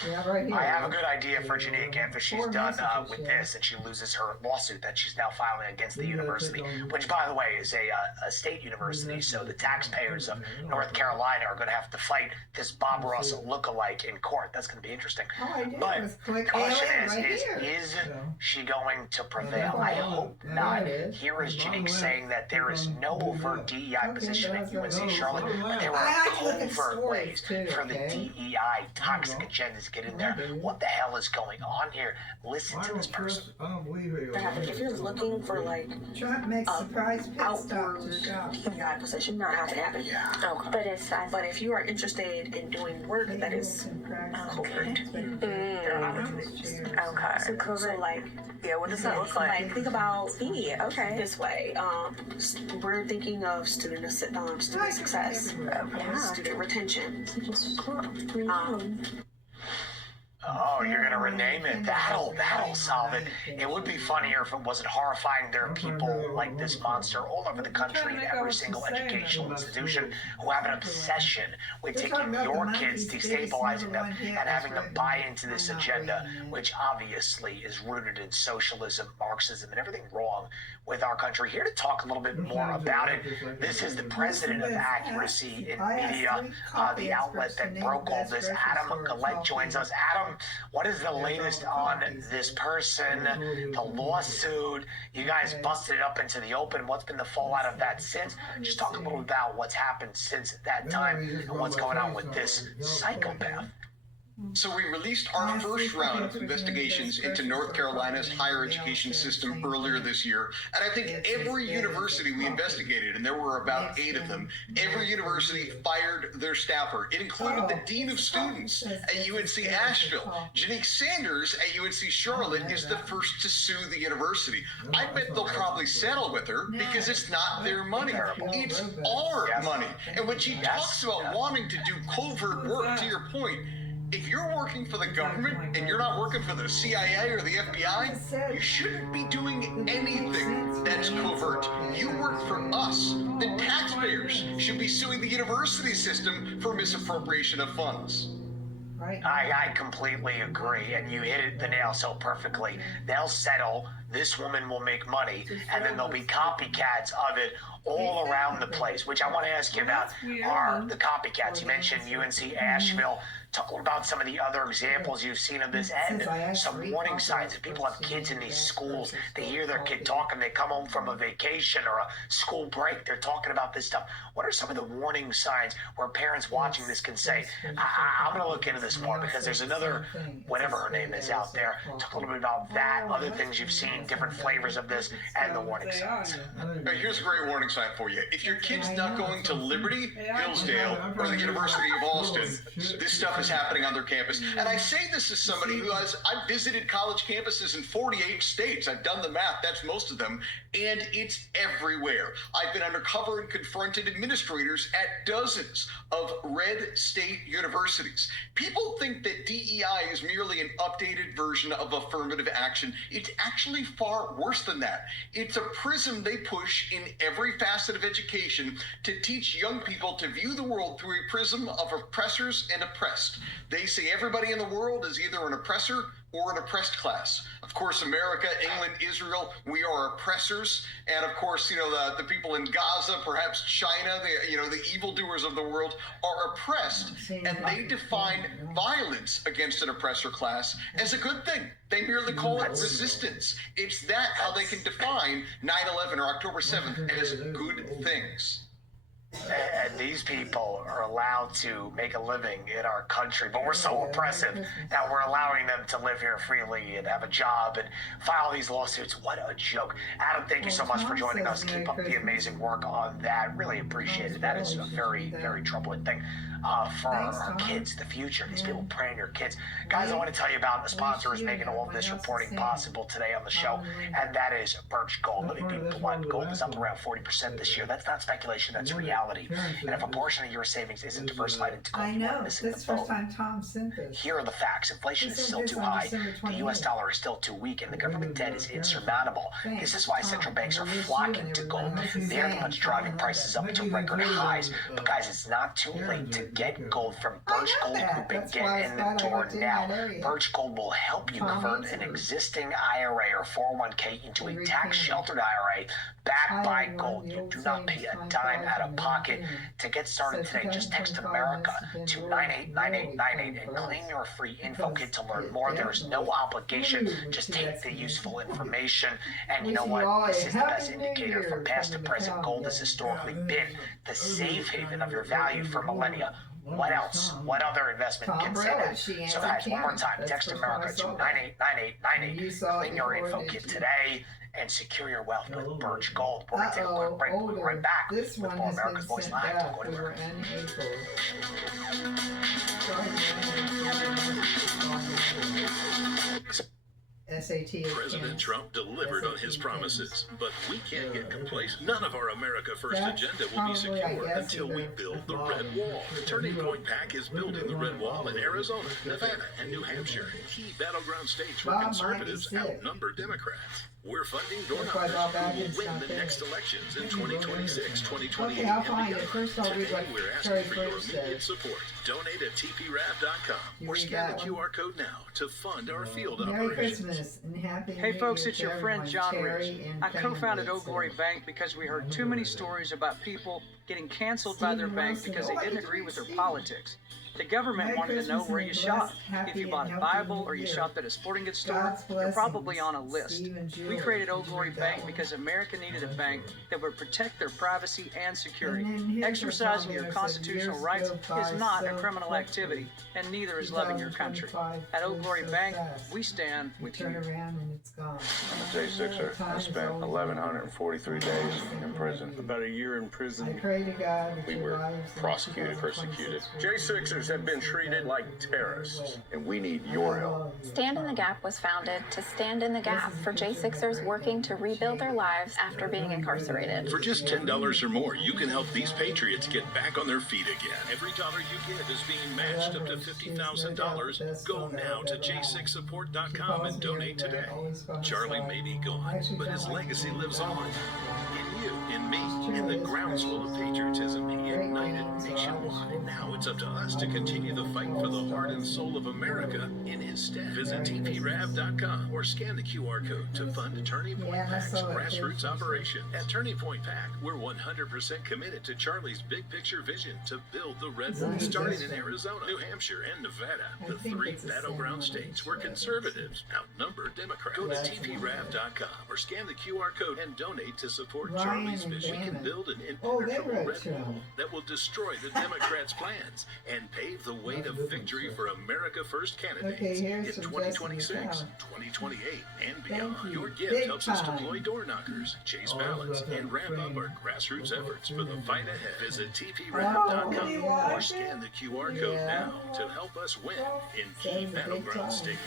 I have a good idea for Janique after she's done with this and she loses her lawsuit that she's now filing against the university, which, by the way, is a state university. So the taxpayers of North Carolina are going to have to fight this Bob Ross lookalike in court. That's going to be interesting. But the question is she going to prevail? I hope not. Here is Janique saying that there is no overt DEI position at UNC Charlotte, but there are covert ways for the DEI toxic agenda to get in there. What the hell is going on here? Listen to this person. If you're looking for like outward DEI position, not have to happen. Okay. But if you are interested in doing work that is covert, there are opportunities. Okay. So covert, like, what does that look like? Think about this way. We're thinking of student success, student retention. Oh, you're gonna rename it. That'll solve it. It would be funnier if it wasn't horrifying. There are people like this monster all over the country in every single educational institution who have an obsession with taking your kids, destabilizing them, and having them buy into this agenda, which obviously is rooted in socialism, Marxism, and everything wrong with our country. Here to talk a little bit more about it, this is the president of Accuracy in Media, the outlet that broke all this. Adam Gillette joins us. Adam, what is the latest on this person, the lawsuit? You guys busted it up into the open. What's been the fallout of that since? Just talk a little about what's happened since that time and what's going on with this psychopath. So we released our first round of investigations into North Carolina's higher education system earlier this year. And I think every university we investigated, and there were about 8 of them, every university fired their staffer. It included the Dean of Students at UNC Asheville. Janique Sanders at UNC Charlotte is the first to sue the university. I bet they'll probably settle with her because it's not their money. It's our money. And when she talks about wanting to do covert work, to your point, if you're working for the government and you're not working for the CIA or the FBI, you shouldn't be doing anything that's covert. You work for us. The taxpayers should be suing the university system for misappropriation of funds. I completely agree, and you hit the nail so perfectly. They'll settle, this woman will make money, and then there'll be copycats of it all around the place, which I want to ask you about are the copycats. You mentioned UNC Asheville. Talk a little about some of the other examples you've seen of this and some warning signs. If people have kids in these schools, they hear their kid talking, they come home from a vacation or a school break, they're talking about this stuff. What are some of the warning signs where parents watching this can say, I'm going to look into this more because there's another, whatever her name is out there. Talk a little bit about that, other things you've seen, different flavors of this, and the warning signs. Here's a great warning sign for you. If your kid's not going to Liberty, Hillsdale, or the University of Austin, this stuff is happening on their campus. And I say this as somebody who I've visited college campuses in 48 states. I've done the math, that's most of them, and it's everywhere. I've been undercover and confronted administrators at dozens of red state universities. People think that DEI is merely an updated version of affirmative action. It's actually far worse than that. It's a prism they push in every facet of education to teach young people to view the world through a prism of oppressors and oppressed. They say everybody in the world is either an oppressor or an oppressed class. Of course, America, England, Israel, we are oppressors. And of course, the people in Gaza, perhaps China, the evildoers of the world are oppressed, and they define violence against an oppressor class as a good thing. They merely call it resistance. It's that how they can define 9/11 or October 7th as good things. And these people are allowed to make a living in our country, but we're so oppressive that we're allowing them to live here freely and have a job and file these lawsuits. What a joke. Adam, thank you so much for joining us. Keep up the amazing work on that. Really appreciate it. That is a very, very troubling thing for our kids, the future. These people preying on your kids. Guys, I want to tell you about the sponsor who's making all of this reporting possible today on the show, and that is Birch Gold. Let me be blunt. Gold is up around 40% this year. That's not speculation. That's reality. And if a portion of your savings isn't diversified into gold, you are missing the boat. Here are the facts. Inflation is still too high. The U.S. dollar is still too weak, and the government debt is insurmountable. This is why central banks are flocking to gold. They are the ones driving prices up to record highs. But guys, it's not too late to get gold from Birch Gold Group and get in the door now. Birch Gold will help you convert an existing IRA or 401k into a tax-sheltered IRA backed by gold. You do not pay a dime out of pocket. To get started today, just text America to 989898 and claim your free info kit to learn more. There is no obligation. Just take the useful information. And you know what? This is the best indicator from past to present. Gold has historically been the safe haven of your value for millennia. What else? What other investment can say that? So guys, one more time, text America to 989898. Claim your info kit today and secure your wealth with Birch Gold. We're going to take a quick break. We'll be right back with more America's Voice Live. Don't go anywhere. President Trump delivered on his promises, but we can't get complacent. None of our America First agenda will be secure until we build the Red Wall. Turning Point PAC is building the Red Wall in Arizona, Nevada, and New Hampshire, key battleground states where conservatives outnumber Democrats. We're funding door knockers who will win the next elections in 2026, 2028, and beyond. Today, we're asking for your immediate support. Donate at tprav.com or scan the QR code now to fund our field operations. Hey folks, it's your friend John Rich. I co-founded Old Glory Bank because we heard too many stories about people getting canceled by their bank because they didn't agree with their politics. The government wanted to know where you shopped. If you bought a Bible or you shopped at a sporting goods store, you're probably on a list. We created Old Glory Bank because America needed a bank that would protect their privacy and security. Exercising your constitutional rights is not a criminal activity, and neither is loving your country. At Old Glory Bank, we stand with you. I'm a J6er. I spent 1,143 days in prison. About a year in prison. We were prosecuted, persecuted. J6ers have been treated like terrorists, and we need your help. Stand in the Gap was founded to stand in the gap for J6ers working to rebuild their lives after being incarcerated. For just $10 or more, you can help these patriots get back on their feet again. Every dollar you give is being matched up to $50,000. Go now to j6support.com and donate today. Charlie may be gone, but his legacy lives on. In you, in me, in the groundswell of patriotism he ignited nationwide. Now it's up to us to continue the fight for the heart and soul of America in his stead. Visit tprav.com or scan the QR code to fund Turning Point PAC's grassroots operation. At Turning Point PAC, we're 100% committed to Charlie's big picture vision to build the Red Wall, starting in Arizona, New Hampshire, and Nevada, the three battleground states where conservatives outnumber Democrats. Go to tprav.com or scan the QR code and donate to support Charlie's vision. We can build an impenetrable Red Wall that will destroy the Democrats' plans and pave the way to victory for America First candidates in 2026, 2028, and beyond. Your gift helps us deploy door knockers, chase ballots, and ramp up our grassroots efforts for the fight ahead. Visit tprav.com or scan the QR code now to help us win in key battleground states.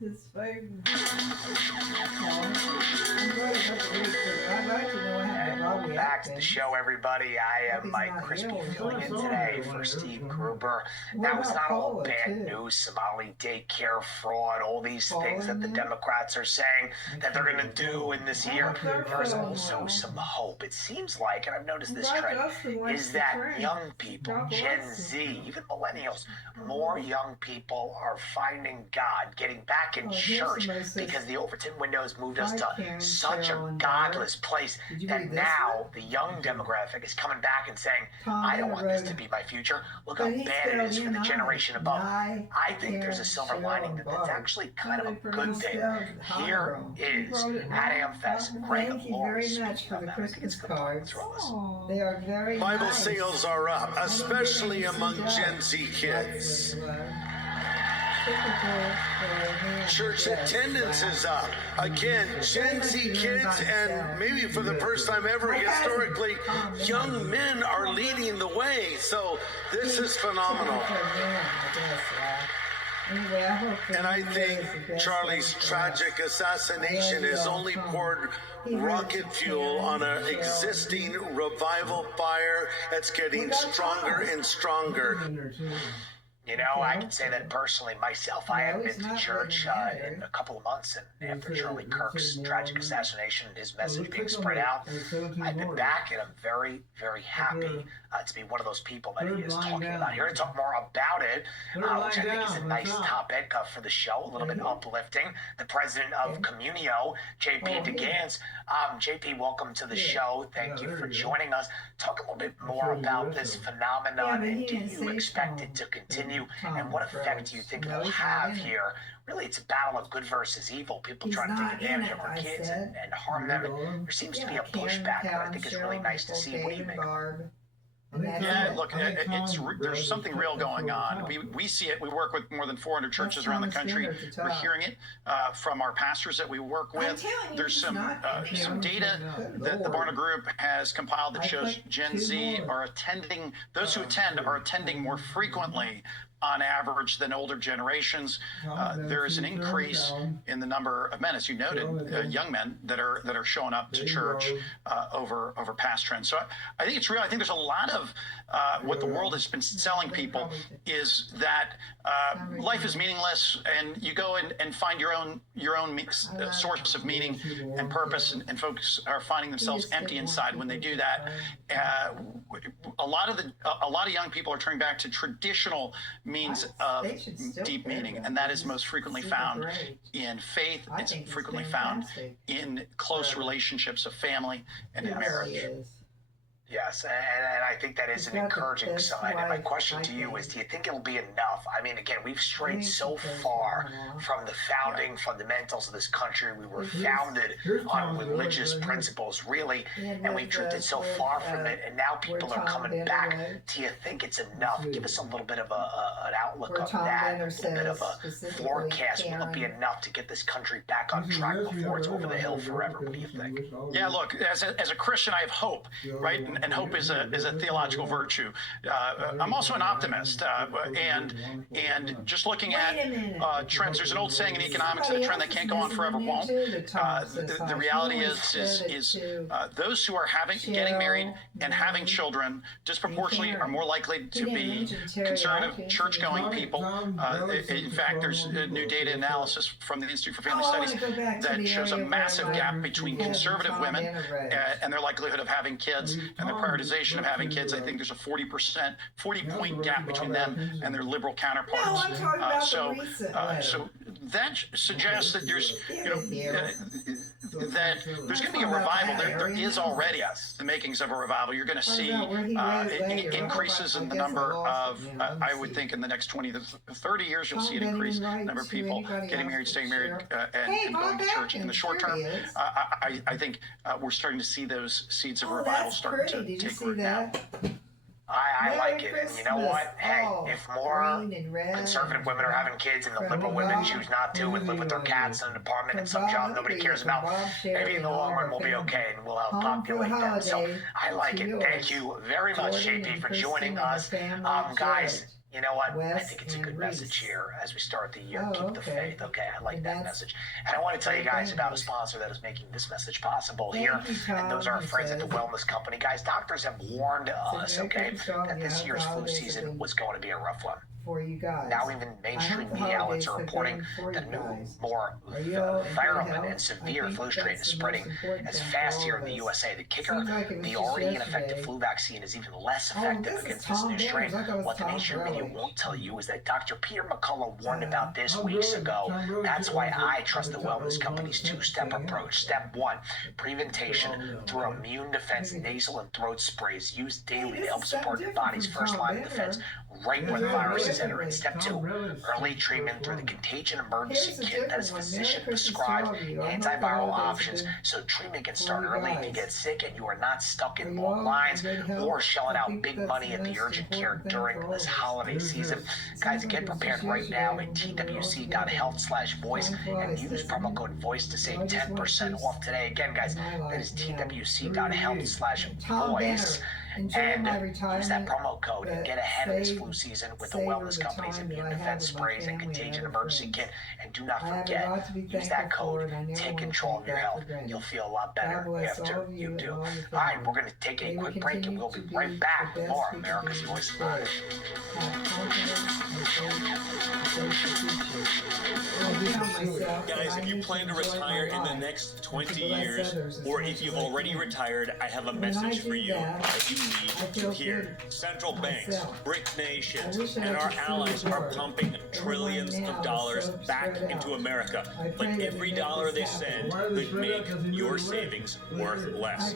his favorite. I'd like to know what happened to Bobby Back to the Atkins. show, everybody. I am Mike Crispy filling in today for Steve Gruber. That was not all bad news. Somali daycare fraud, all these things that the Democrats are saying that they're going to do in this year. There's also some hope. It seems like, and I've noticed this trend, is that young people, Gen Z, even millennials, more young people are finding God, getting back in church because the Overton window has moved us to such a godless place that now the young demographic is coming back and saying, I don't want this to be my future. Look how bad it is for the generation above. I think there's a silver lining that's actually kind of a good thing. Here is at AmFest, Greg Laurie speaking of that. I think it's a good point. Let's roll this. They are very Bible nice. sales are up, especially among Gen Z kids. Church attendance is up. Again, Gen Z kids, and maybe for the first time ever historically, young men are leading the way. So this is phenomenal. And I think Charlie's tragic assassination has only poured rocket fuel on an existing revival fire that's getting stronger and stronger. You know, I can say that personally myself. I haven't been to church in a couple of months, and after Charlie Kirk's tragic assassination and his message being spread out, I've been back, and I'm very, very happy to be one of those people that he is talking about. Here to talk more about it, which I think is a nice topic for the show, a little bit uplifting. The president of Communio, JP DeGans. JP, welcome to the show. Thank you for joining us. Talk a little bit more about this phenomenon, and do you expect it to continue, and what effect do you think it will have here? Really, it's a battle of good versus evil. People trying to take advantage of our kids and harm them. And there seems to be a pushback that I think is really nice to see. What do you make? Yeah, look, there's something real going on. We see it. We work with more than 400 churches around the country. We're hearing it from our pastors that we work with. There's some data that the Barna Group has compiled that shows Gen Z are attending, those who attend are attending more frequently on average than older generations. There is an increase in the number of men, as you noted, young men that are showing up to church over past trends. So I think it's real. I think there's a lot of what the world has been selling people is that life is meaningless, and you go and find your own source of meaning and purpose, and folks are finding themselves empty inside when they do that. A lot of young people are turning back to traditional means of deep meaning, and that is most frequently found in faith. It's frequently found in close relationships of family and in marriage. Yes, and I think that is an encouraging sign. And my question to you is, do you think it'll be enough? I mean, again, we've strayed so far from the founding fundamentals of this country. We were founded on religious principles, really, and we've drifted so far from it. And now people are coming back. Do you think it's enough? Give us a little bit of an outlook on that, a little bit of a forecast. Will it be enough to get this country back on track before it's over the hill forever? What do you think? Yeah, look, as a Christian, I have hope, right? And hope is a theological virtue. I'm also an optimist, and just looking at trends. There's an old saying in economics that a trend that can't go on forever won't. The reality is those who are getting married and having children disproportionately are more likely to be conservative, church-going people. In fact, there's new data analysis from the Institute for Family Studies that shows a massive gap between conservative women and their likelihood of having kids and their prioritization of having kids. I think there's a 40-point gap between them and their liberal counterparts. So that suggests that there's, that there's going to be a revival. There is already the makings of a revival. You're going to see increases in the number of, I would think in the next 20 to 30 years, you'll see an increase number of people getting married, staying married, and going to church. In the short term, I think we're starting to see those seeds of revival start to take root now. I like it. And you know what? Hey, if more conservative women are having kids and the liberal women choose not to and live with their cats in an apartment and some job nobody cares about, maybe in the long run we'll be okay and we'll help populate them. So I like it. Thank you very much, JP, for joining us. Guys, You know what? I West think it's a and good Reese. message here as we start the year. Oh, Keep the okay. faith. Okay, I like And that that's message. And I want to tell you guys about a family. sponsor that is making this message possible Thank here. you, Tom, And those are our he friends at the says. Wellness Company. Guys, doctors have warned us, Merry okay, Christmas to all of that you. I this hope year's the flu holidays have season been was going to be a rough one. for you guys. Now even mainstream I hope the media outlets holidays are have reporting been for that you new, guys. more Are you all in good virulent health? and severe I think flu strain that's is the spreading most important as thing for fast all here of in the us. USA. The kicker, Seems like it was the just already ineffective yesterday. flu vaccine is even less Oh, effective this is against this Tom new strain. Banners. I thought it was What the Tom mainstream media Brody. won't tell you is that Dr. Peter McCullough warned about this Tom weeks Brody. ago. Tom Brody That's said why it was I a- trust the Tom Brody Wellness was Company's on the two-step thing. approach. Step one, preventation through immune defense nasal and throat sprays used daily to help support your body's first line of defense right where the virus is entering. Step two, early treatment through the contagion emergency kit that is physician-prescribed antiviral options so treatment can start early if you get sick and you are not stuck in long lines or shelling out big money at the urgent care during this holiday season. Guys, get prepared right now at twc.health/voice and use promo code VOICE to save 10% off today. Again, guys, that is twc.health/voice. And use that promo code and get ahead of this flu season with the Wellness Company's immune defense sprays and contagion emergency kit. And do not forget, use that code, take control of your health. You'll feel a lot better after you do. All right, we're going to take a quick break and we'll be right back with more America's Voice Live. Guys, if you plan to retire in the next 20 years, or if you've already retired, I have a message for you that you need to hear. Central banks, BRIC nations, and our allies are pumping trillions of dollars back into America. But every dollar they send could make your savings worth less.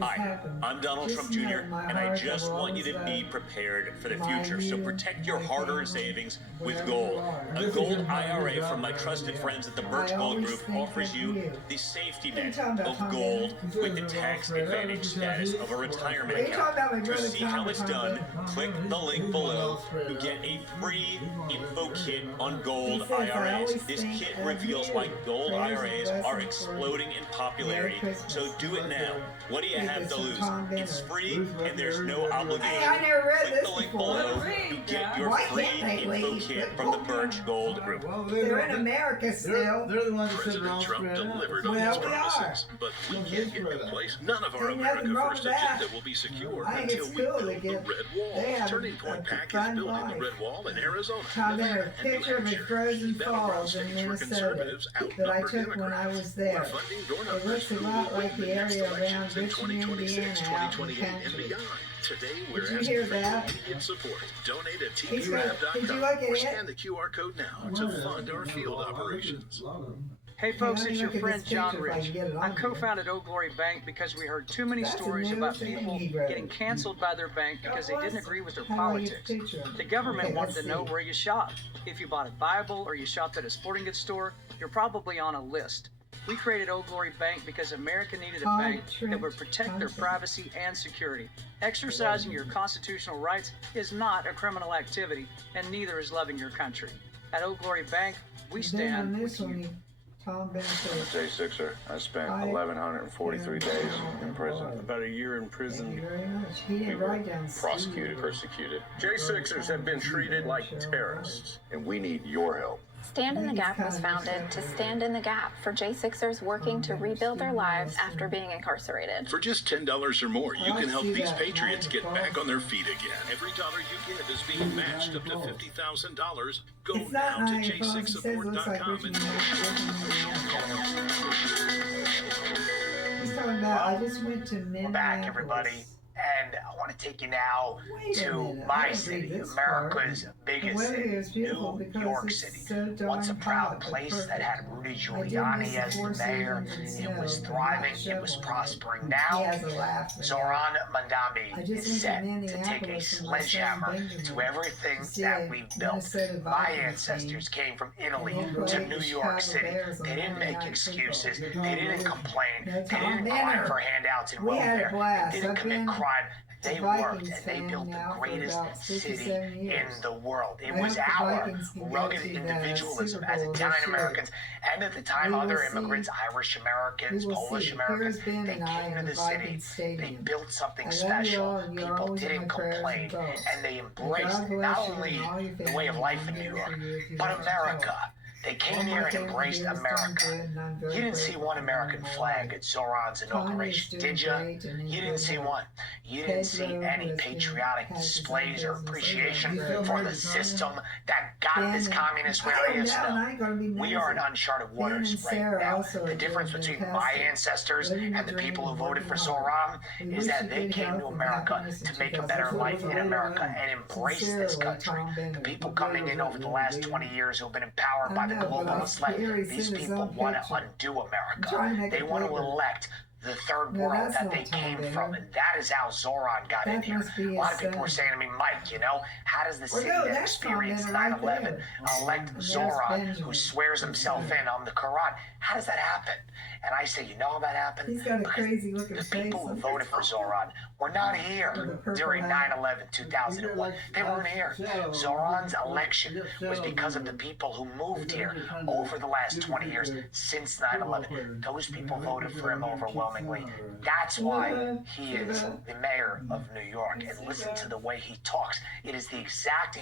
Hi, I'm Donald Trump Jr., and I just want you to be prepared for the future. So protect your hard-earned savings with gold. A gold IRA from my trusted friends at the Birch Gold Group offers you the safety net of gold with the tax advantage status of a retirement account. To see how it's done, click the link below to get a free info kit on gold IRAs. This kit reveals why gold IRAs are exploding in popularity. So do it now. What do you have to lose? It's free and there's no obligation. Hey, I never read Click this the link before. below to get your Why free can't they info leave? kit from the Birch Gold Group. Well, They're in America still. They're the ones that said President wrong Trump spread out. delivered on Well, his we promises, but we can't get in place. None of our Ain't America nothing wrong First with that. agenda will be secure I think until it's we cool to build the get- Red they Wall. have Turning a Point PAC is fun building life. the Red Wall in Arizona, Tom, Nevada, there's a and New picture of a Hampshire. frozen Battleground falls in states where Minnesota conservatives that I outnumber took when I Democrats. was there. We're funding door It numbers looks a who lot will like win the the next area around elections in Richmond, 2026, Indiana, out in 2028, and country. beyond. Today, we're Did you asking hear for your that? immediate support. Donate at He's got- did you tqlab.com look at or it? scan the QR code now to fund our field operations. Hey folks, Hey, let it's me your look at friend this John picture if I Rich. can get it I on co-founded Old Glory Bank because we heard too many That's a stories new about thing people he wrote. getting canceled by their bank because they didn't agree with their How do you politics. picture it? The government Okay, wanted let's to know see. where you shop. If you bought a Bible or you shopped at a sporting goods store, you're probably on a list. We created Old Glory Bank because America needed a bank that would protect their privacy and security. Exercising your constitutional rights is not a criminal activity, and neither is loving your country. At Old Glory Bank, we Then on stand this with you. one, Tom I'm a Bennett. J6er. I spent I- 1,143 days in prison. About a year in Thank you prison. very much. He We didn't were write down prosecuted, persecuted. J6ers have been treated like terrorists. And we need your help. Stand in the Gap was founded to stand in the gap for J6ers working to rebuild their lives after being incarcerated. For just $10 or more, you I can help see these that. patriots get Nice. back on their feet again. Every dollar you give is being matched up to $50,000. Go It's now not to Niagara Falls. It says it looks like j6support.com Richmond, and He's talking about, I just went to Minneapolis. We're back, everybody. And I want to take you now Wait a to minute, I my didn't city, read this America's part. biggest The weather here is city, beautiful New because York it's City. so darn Once a proud hot, but place that had Rudy I did Giuliani miss the as the Four mayor. Seasons It and was snow, thriving, not it was shoveling. prospering. He Now, has a laugh for that. Zoran I Mandambi just is went to set to take a Minneapolis with my son sledgehammer Benjamin to everything to see that a we've built. Minnesota My Vikings ancestors game. came from Italy And they to played New the York Chicago City. Bears on They didn't Monday make Night excuses. Football. They didn't complain. No They Tom didn't cry Banner. for handouts and We had a welfare. blast. They didn't I've commit been crime. They worked and they built the greatest city in the world. It was our rugged individualism as Italian Americans and at the time other immigrants, Irish Americans, Polish Americans, they came to the city. They built something special. People didn't complain and they embraced not only the way of life in New York, but America. They came here and embraced America. You didn't see one American flag at Zoran's inauguration, did you? You didn't see one. You didn't see any patriotic displays or appreciation for the system that got this communist where it is now. We are in uncharted waters right now. The difference between my ancestors and the people who voted for Zoran is that they came to America to make a better life in America and embrace this country. The people coming in over the last 20 years who have been empowered by the globalist left, these people want to undo America. They want to elect the third world that they came from, and that is how Zoran got in here. A lot of people were saying to me, Mike, how does the city that experienced 9/11 elect Zoran, who swears himself in on the Quran? How does that happen? And I say, you know how that happened? He's got a crazy looking the face. people who voted for Zoran were not here during 9/11, 2001. They weren't here. Zoran's election was because of the people who moved here over the last 20 years since 9/11. Those people voted for him overwhelmingly. That's why he is the mayor of New York. And listen to the way he talks. It is the exact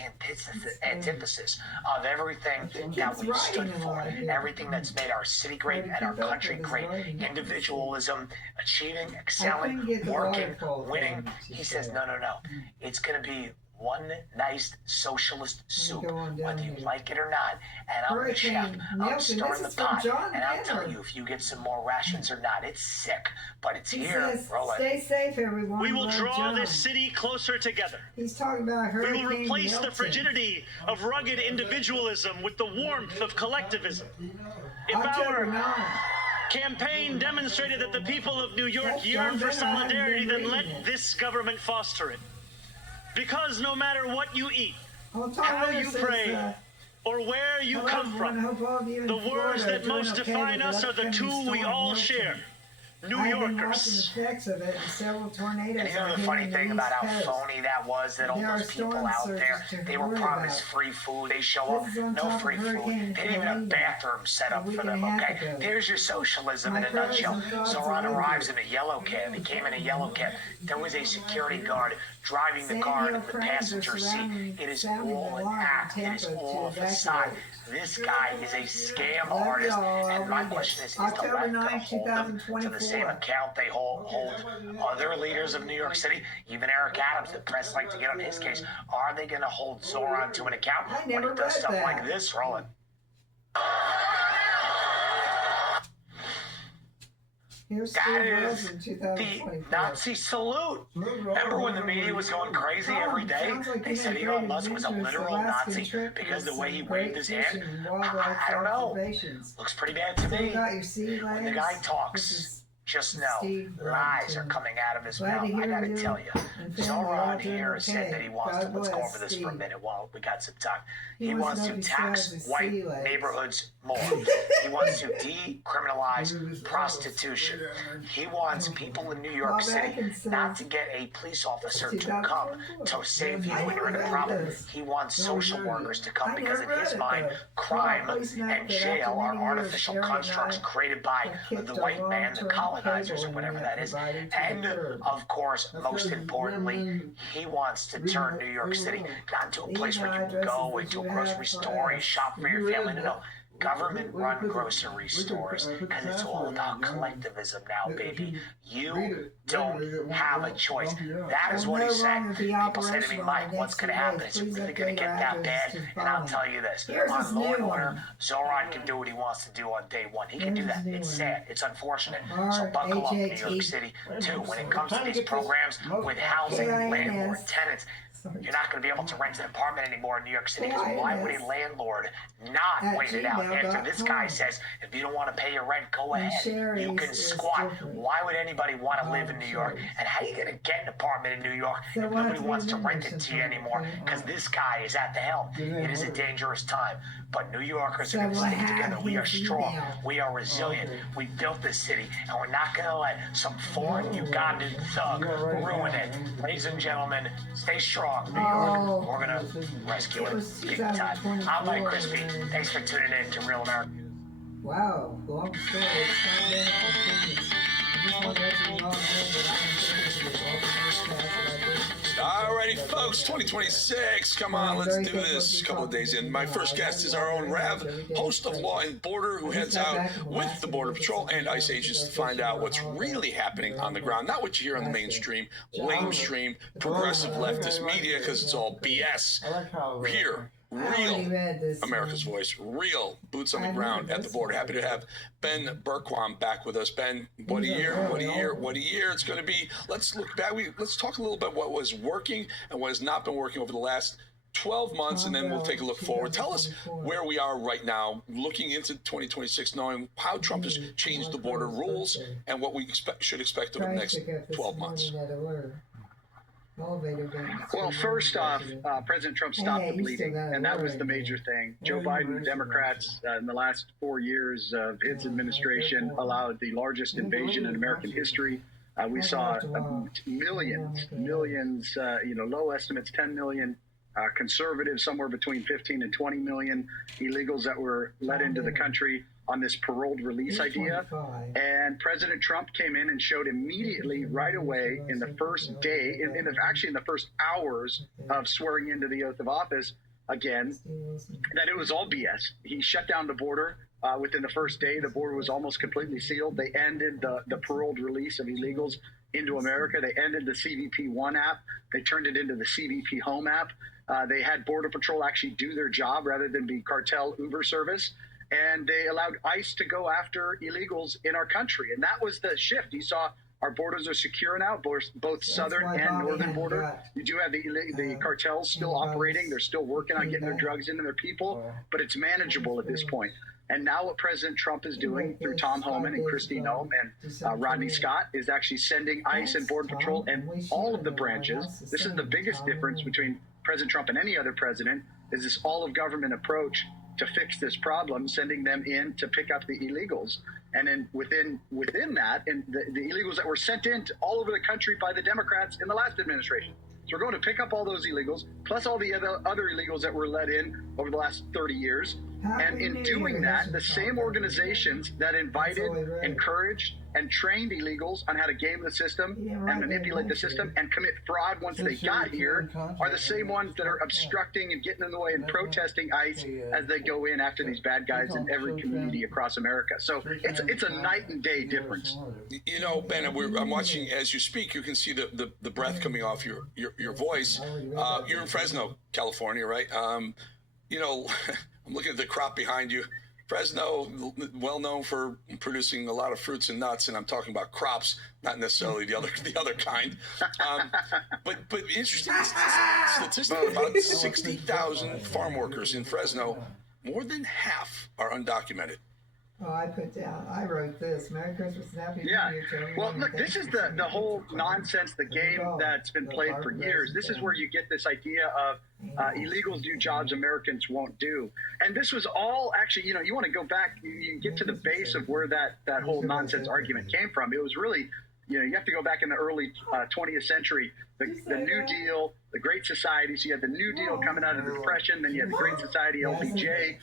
antithesis of everything that we stood for, everything that's made our city great and our country great. Individualism, achieving, excelling, working, winning. He says, no. It's going to be one nice socialist soup, whether you like it or not. And I'm the chef. I'm stirring the pot. And I'll tell you if you get some more rations or not. It's sick, but it's here. Roll it. Stay safe, everyone. We will draw this city closer together. He's talking about We Hurricane will replace Milton. the frigidity of rugged individualism with the warmth of collectivism. If October our 9. campaign demonstrated that the people of New York yearn for solidarity, then let this government foster it. Because no matter what you eat, how you pray, or where you come from, the words that most define us are the two we all share. New Yorkers. And you know the funny thing about how phony that was, that all those people out there, they were promised free food, they show up, no free food, they didn't even have bathrooms set up for them, okay? There's your socialism in a nutshell. Zoran arrives in a yellow cab, he came in a yellow cab, there was a security guard driving the car in the passenger seat. It is all an act, it is all a facade. This guy is a scam artist, and my question is the left going to hold them to the same account they hold other leaders of New York City? Even Eric Adams, the press like to get on his case. Are they going to hold Zoran to an account when he does stuff like this? Roll it. That is the Nazi salute. Remember when the media was going crazy every day? They said Elon Musk was a literal Nazi because the way he waved his hand. I don't know. Looks pretty bad to me. When the guy talks, just know lies are coming out of his mouth. I gotta tell you, Zoran here said that he wants to, let's go over this for a minute while we got some time. He wants to tax white neighborhoods more. He wants to decriminalize prostitution. He wants people in New York City not to get a police officer to come to save you when you're in a problem. He wants social workers to come because in his mind, crime and jail are artificial constructs created by the white man, the colonizers, or whatever that is. And of course, most importantly, he wants to turn New York City not into a place where you can go into a grocery store, you shop for your family. No. Government-run grocery stores, because it's all about collectivism now, baby. You don't have a choice. That is what he said. People say to me, Mike, what's going to happen? Is it really going to get that bad? And I'll tell you this. On Law and Order, Zoran can do what he wants to do on day one. He can do that. It's sad. It's unfortunate. So buckle up, New York City, too. When it comes to these programs with housing, landlord, tenants, You're not going to be able to rent an apartment anymore in New York City because why would a landlord not wait it out after this guy says, if you don't want to pay your rent, go ahead. You can squat. Why would anybody want to live in New York? And how are you going to get an apartment in New York if nobody wants to rent it to you anymore because this guy is at the helm? It is a dangerous time. But New Yorkers are going to stay together. We are strong. We are resilient. We built this city, and we're not going to let some foreign Ugandan thug ruin it. Ladies and gentlemen, stay strong, New York. We're going to rescue it big time. I'm Mike Crispy. Thanks for tuning in to Real America. Wow, long story. It's not opinions. I just want to let you know that I'm all the Alrighty, folks, 2026. Come on, let's do this. A couple of days in. My first guest is our own Rev, host of Law and Border, who heads out with the Border Patrol and ICE agents to find out what's really happening on the ground. Not what you hear on the mainstream, lamestream, progressive leftist media, because it's all BS. Here, real America's voice, real boots on the ground at the border. Happy to have Ben Berquam back with us. Ben, what a year, what a year, what a year it's going to be. Let's look back. Let's talk a little bit what was working and what has not been working over the last 12 months, and then we'll take a look forward. Tell us where we are right now, looking into 2026, knowing how Trump has changed the border rules and what we should expect over the next 12 months. Well, first off, President Trump stopped the bleeding, and that was the major thing. Joe Biden, the Democrats, in the last 4 years of his administration, allowed the largest invasion in American history. We saw millions, low estimates, 10 million, conservatives, somewhere between 15 and 20 million illegals that were let into the country on this paroled release idea. And President Trump came in and showed immediately, right away, in the first day, in the first hours of swearing into the oath of office, again, that it was all BS. He shut down the border. Within the first day, the border was almost completely sealed. They ended the paroled release of illegals into America. They ended the CBP One app. They turned it into the CBP Home app. They had Border Patrol actually do their job rather than be cartel Uber service. And they allowed ICE to go after illegals in our country. And that was the shift. You saw our borders are secure now, both southern and northern border. You do have the cartels still operating. They're still working on getting their drugs into their people, but it's manageable at this point. And now what President Trump is doing through Tom Homan and Kristi Noem and Rodney Scott is actually sending ICE and Border Patrol and all of the branches. This is the biggest difference between President Trump and any other president, is this all-of-government approach to fix this problem, sending them in to pick up the illegals. And then within that, and the illegals that were sent in all over the country by the Democrats in the last administration. So we're going to pick up all those illegals, plus all the other illegals that were let in over the last 30 years. And in doing that, the same organizations that invited, encouraged, and trained illegals on how to game the system and manipulate the system and commit fraud once they got here are the same ones that are obstructing and getting in the way and protesting ICE as they go in after these bad guys in every community across America. So it's a night and day difference. You know, Ben, I'm watching as you speak. You can see the breath coming off your voice. You're in Fresno, California, right? You know, I'm looking at the crop behind you. Fresno, well known for producing a lot of fruits and nuts, and I'm talking about crops, not necessarily the other kind. But interesting statistic: about 60,000 farm workers in Fresno, more than half are undocumented. Oh, I wrote this. Merry Christmas and Happy New Year to everyone. Well, look, this is the whole nonsense, the game that's been played for years. This is where you get this idea of illegals do jobs Americans won't do. And this was all actually, you want to go back, you get to the base of where that whole nonsense argument came from. It was really, you have to go back in the early 20th century, the New Deal, the Great Society. So you had the New Deal coming out of the Depression, then you had the Great Society, LBJ.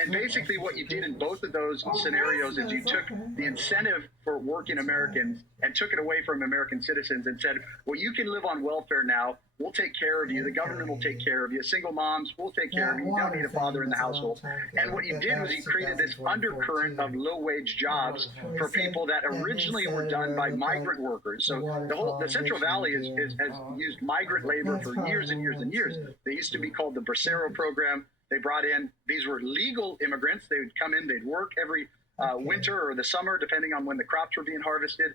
And basically what you did in both of those scenarios is you took the incentive for working Americans and took it away from American citizens and said, well, you can live on welfare now. We'll take care of you. The government will take care of you. Single moms, we'll take care of you. You don't need a father in the household. And what you did was you created this undercurrent of low-wage jobs for people that originally were done by migrant workers. So the Central Valley has used migrant labor for years and years and years. They used to be called the Bracero program. They brought in, these were legal immigrants. They would come in, they'd work every winter or the summer, depending on when the crops were being harvested.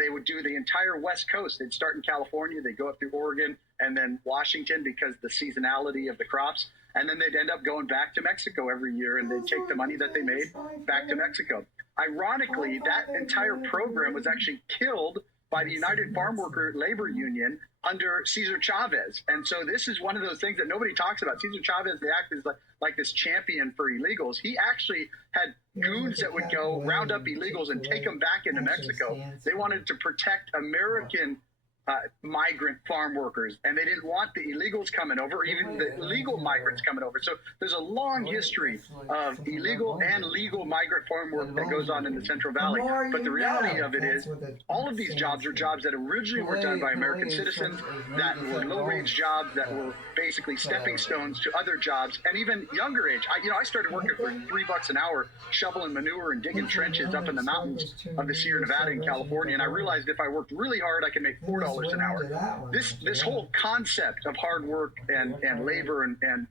They would do the entire West Coast. They'd start in California, they'd go up through Oregon and then Washington because the seasonality of the crops. And then they'd end up going back to Mexico every year, and they'd take the money that they made back to Mexico. Ironically, that entire program was actually killed by the United Farm Worker Labor Union under Cesar Chavez. And so this is one of those things that nobody talks about. Cesar Chavez, they act as like this champion for illegals. He actually had goons that would go round up illegals and take them back into Mexico. They wanted to protect American migrant farm workers, and they didn't want the illegals coming over, or even the legal migrants coming over. So there's a long history of illegal and legal migrant farm work that goes on in the Central Valley. But the reality of it is, all of these jobs are jobs that originally were done by American citizens, that were low-wage jobs, that were basically stepping stones to other jobs, and even younger age. I started working for $3 an hour, shoveling manure and digging trenches up in the mountains of the Sierra Nevada in California, and I realized if I worked really hard, I could make $4 an hour. This whole concept of hard work and labor and an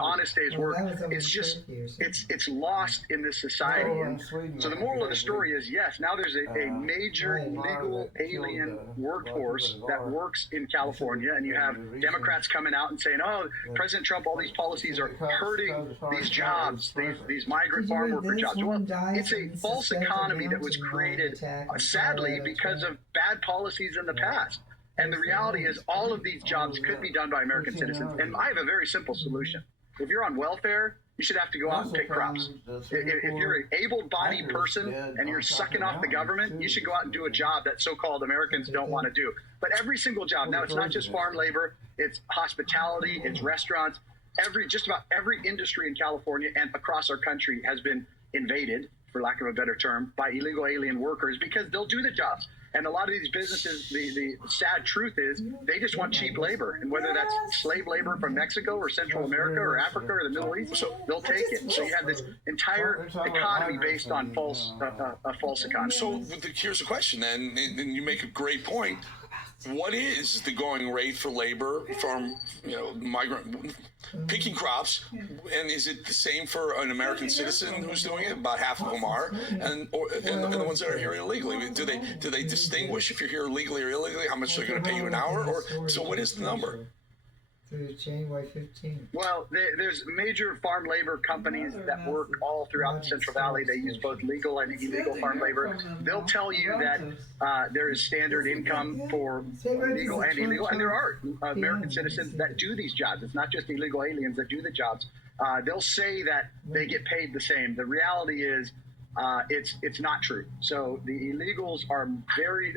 honest day's work is just it's lost in this society. And so the moral of the story is, yes, now there's a major illegal alien workforce that works in California, and you have Democrats coming out and saying, oh, President Trump, all these policies are hurting these jobs, these migrant farm worker jobs. Well, it's a false economy that was created, sadly, because of bad policies in the past. And the reality is all of these jobs could be done by American citizens. And I have a very simple solution. If you're on welfare, you should have to go out and pick crops. If you're an able-bodied person and you're sucking off the government, you should go out and do a job that so-called Americans don't want to do. But every single job, now it's not just farm labor, it's hospitality, it's restaurants. Just about every industry in California and across our country has been invaded, for lack of a better term, by illegal alien workers because they'll do the jobs. And a lot of these businesses, the sad truth is they just want cheap labor. And whether that's slave labor from Mexico or Central America or Africa or the Middle East, so they'll take it. So you have this entire economy based on a false economy. So here's a question then, and you make a great point. What is the going rate for labor from migrant picking crops, and is it the same for an American citizen who's doing it? About half of them are, and the ones that are here illegally. Do they distinguish if you're here legally or illegally? How much they're going to pay you an hour? Or so what is the number? Through January 15th. Well, there's major farm labor companies that work all throughout the Central Valley. They use both legal and illegal farm labor. They'll tell you that there is standard income for legal and illegal, and there are American citizens that do these jobs. It's not just illegal aliens that do the jobs. They'll say that they get paid the same. The reality is it's not true. So the illegals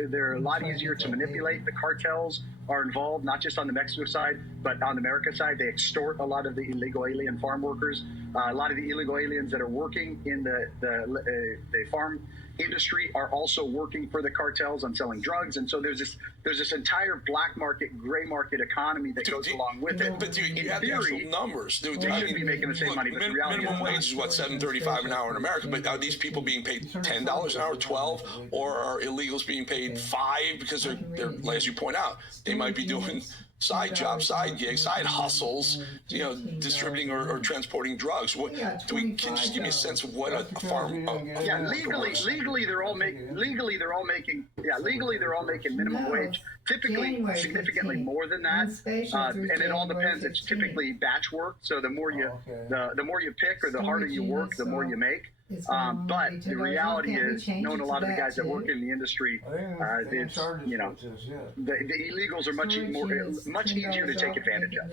they're a lot easier to manipulate. The cartels are involved, not just on the Mexico side, but on the America side. They extort a lot of the illegal alien farm workers. A lot of the illegal aliens that are working in the farm industry are also working for the cartels on selling drugs, and so there's this entire black market, gray market economy that goes along with it. But you have the actual numbers. They should be making the same money. But the reality minimum wage is what, $7.35 an hour in America. But are these people being paid $10 an hour, $12, or are illegals being paid $5 because they're as you point out, they might be doing side jobs, side gigs, side hustles, distributing or transporting drugs. Can you just give me a sense of what a farm? Legally they're all making minimum wage. Typically, significantly more than that, and it all depends. It's typically batch work. So the more you pick or the harder you work, the more you make. But the reality is, knowing a lot of the guys that work in the industry, the illegals are much easier to take advantage of,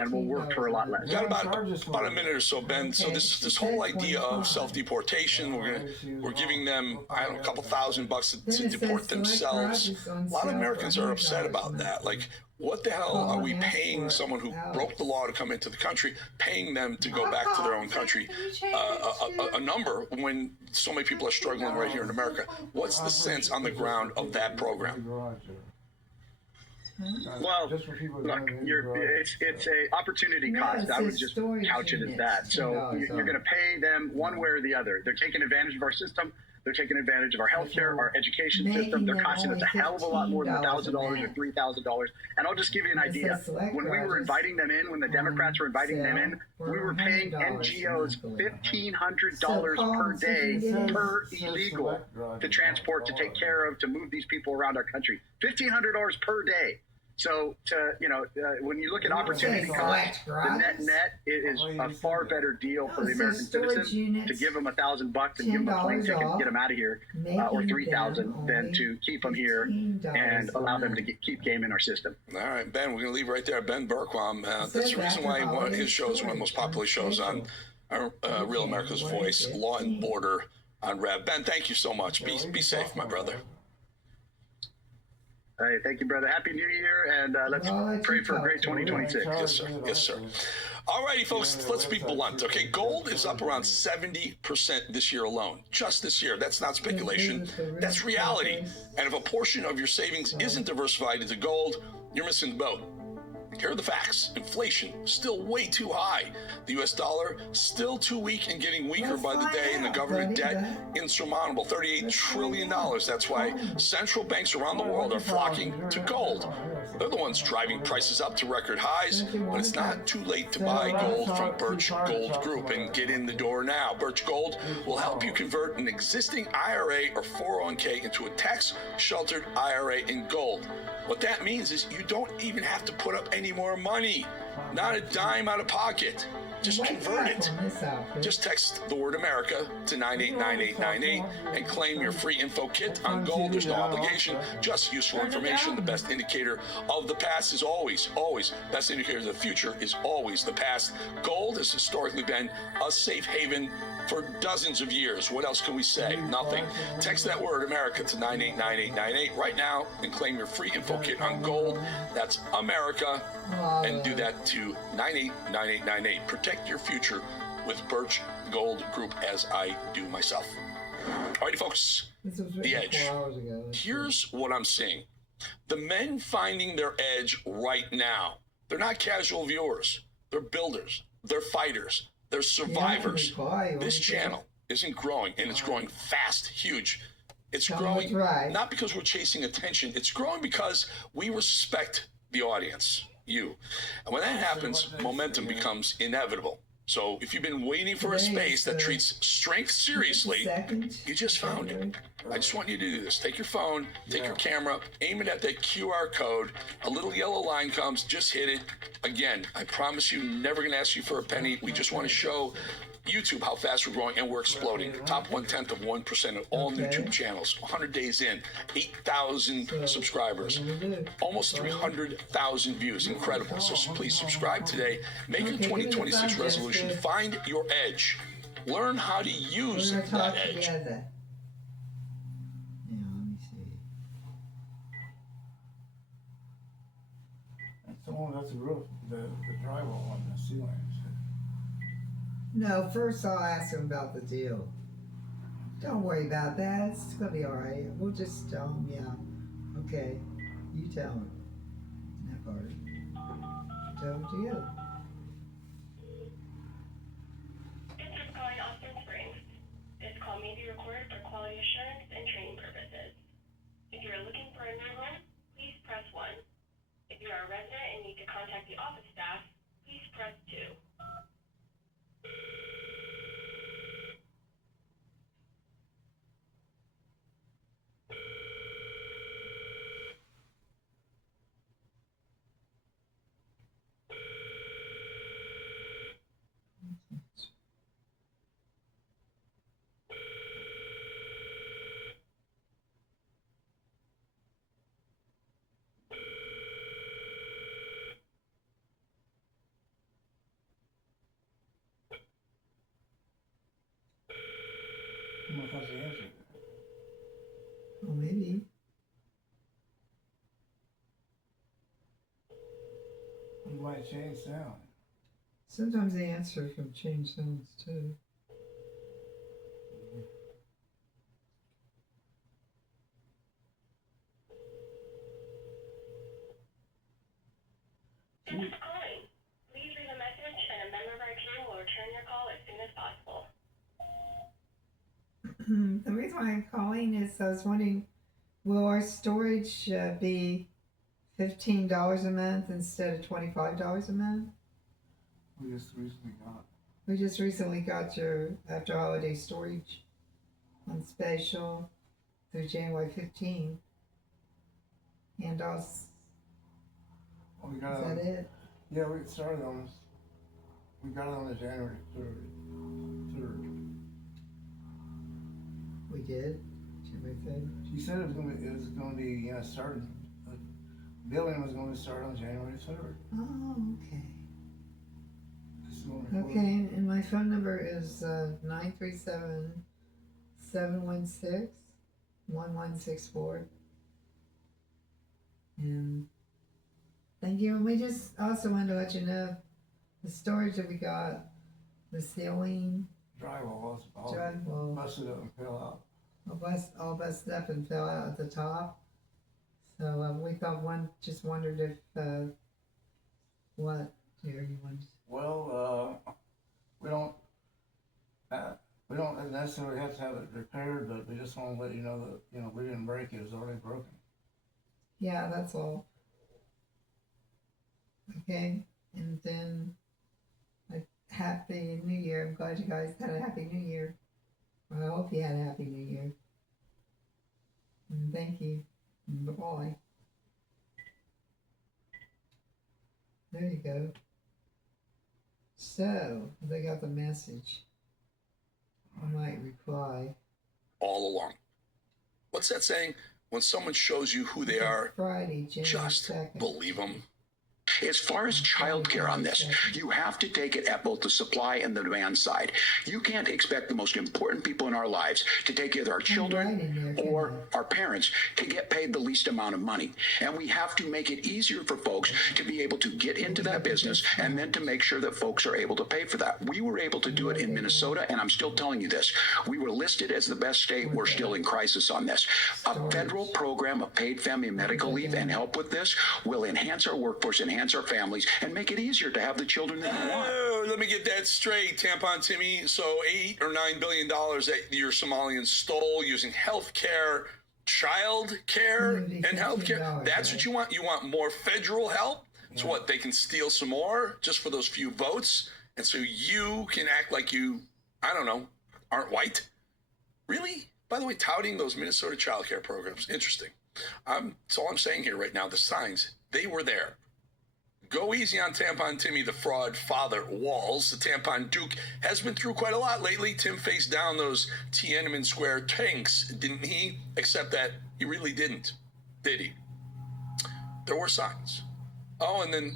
and will work for a lot less. Got about a minute or so, Ben. So this whole idea of self-deportation, we're giving them a couple $1,000 to deport themselves. A lot of Americans are upset about that. Like, what the hell are we paying someone who broke the law to come into the country, paying them to go back to their own country, a number when so many people are struggling right here in America? What's the sense on the ground of that program? Well, look, it's a opportunity cost. I would just couch it as that. So you're going to pay them one way or the other. They're taking advantage of our system. They're taking advantage of our healthcare, our education system. They're costing us a hell of a lot more than $1,000 or $3,000. And I'll just give you an idea. When we were inviting them in, when the Democrats were inviting them in, we were paying NGOs $1,500 per day per illegal to transport, to take care of, to move these people around our country. $1,500 per day. So, when you look at opportunity cost, the net it is a far better deal for the American citizen to give them $1,000 and give them a plane ticket and get them out of here, or $3,000 than to keep them here and allow them to keep gaming our system. All right, Ben, we're going to leave right there. Ben Bergquam, that's the reason why one of his shows, one of the most popular shows on Real America's Voice, Law and Border on Rev. Ben, thank you so much. Be safe, my brother. All right, thank you, brother. Happy New Year, and let's pray for a great 2026. Yes, sir. Yes, sir. All righty, folks, let's be blunt, okay? Gold is up around 70% this year alone. Just this year. That's not speculation. That's reality. And if a portion of your savings isn't diversified into gold, you're missing the boat. Here are the facts. Inflation still way too high. The U.S. dollar still too weak and getting weaker by the day, and the government debt insurmountable. $38 trillion. That's why central banks around the world are flocking to gold. They're the ones driving prices up to record highs, but it's not too late to buy gold from Birch Gold Group and get in the door now. Birch Gold will help you convert an existing IRA or 401k into a tax-sheltered IRA in gold. What that means is you don't even have to put up any more money. Not a dime out of pocket. Just convert it. Just text the word America to 989898 and claim your free info kit on gold. There's no obligation, just useful information. The best indicator of the past is always, best indicator of the future is always the past. Gold has historically been a safe haven for dozens of years. What else can we say? Nothing. Text that word America to 989898 right now and claim your free info kit on gold. That's America, and do that to 989898. Protect your future with Birch Gold Group, as I do myself. Alrighty, folks, the edge. Here's what I'm seeing. The men finding their edge right now, they're not casual viewers. They're builders. They're fighters. They're survivors. This channel isn't growing, and it's growing fast, huge. It's growing not because we're chasing attention. It's growing because we respect the audience, you. And when that happens, momentum becomes inevitable. So if you've been waiting for a space that treats strength seriously, you just found it. I just want you to do this. Take your phone, take your camera, aim it at that QR code. A little yellow line comes, just hit it. Again, I promise you, never going to ask you for a penny. We just want to show YouTube how fast we're growing, and we're exploding. Top 1/10 of 1% of all YouTube channels. 100 days in, 8,000 subscribers, almost 300,000 views. Incredible. So please subscribe today. Make your 2026 resolution. Find your edge. Learn how to use that edge. That's the one, that's the roof, the drywall on the ceiling. No, first I'll ask him about the deal. Don't worry about that. It's gonna be all right. We'll just tell him, yeah. Okay, you tell him. That part. Tell him to you. Thanks for calling Austin Springs. This call may be recorded for quality assurance and training purposes. If you are looking for a new home, please press 1. If you are a resident and need to contact the office staff, please press 2. Well, maybe. You might change sound. Sometimes the answer can change sounds too. Thanks for calling. Please leave a message and a member of our team will return your call as soon as possible. The reason why I'm calling is I was wondering, will our storage be $15 a month instead of $25 a month? We just recently got your after holiday storage on special through January 15. And us. We Is got that it? Yeah, we started on. We got it on the January 3rd. We did. January 3rd. She said it was gonna be starting. The billing was going to start on January 3rd. Oh, okay. Okay, and my phone number is 937-716-1164. And thank you. And we just also wanted to let you know the storage that we got, the ceiling, Drywall all busted up and fell out. All busted up and fell out at the top. So we thought just wondered if what Jerry you wanted. Well, we don't necessarily have to have it repaired, but we just want to let you know that we didn't break it; it was already broken. Yeah, that's all. Okay, and then a happy New Year. I'm glad you guys had a happy New Year. Well, I hope you had a happy New Year. And thank you. Bye-bye. There you go. So, they got the message. I might reply. All along. What's that saying? When someone shows you who they are, Friday, January just 2nd. believe them. As far as childcare on this, you have to take it at both the supply and the demand side. You can't expect the most important people in our lives to take care of our children or our parents to get paid the least amount of money. And we have to make it easier for folks to be able to get into that business and then to make sure that folks are able to pay for that. We were able to do it in Minnesota, and I'm still telling you this. We were listed as the best state. We're still in crisis on this. A federal program of paid family and medical leave and help with this will enhance our workforce, enhance our families, and make it easier to have the children that we want. Let me get that straight, Tampon Timmy. So $8 or $9 billion that your Somalians stole using health care, child care, and health care. That's what you want? You want more federal help? So what, they can steal some more just for those few votes? And so you can act like you, I don't know, aren't white? Really? By the way, touting those Minnesota child care programs, interesting. That's all I'm saying here right now. The signs, they were there. Go easy on Tampon Timmy, the fraud father Walls. The Tampon Duke has been through quite a lot lately. Tim faced down those Tiananmen Square tanks, didn't he? Except that he really didn't, did he? There were signs. Oh, and then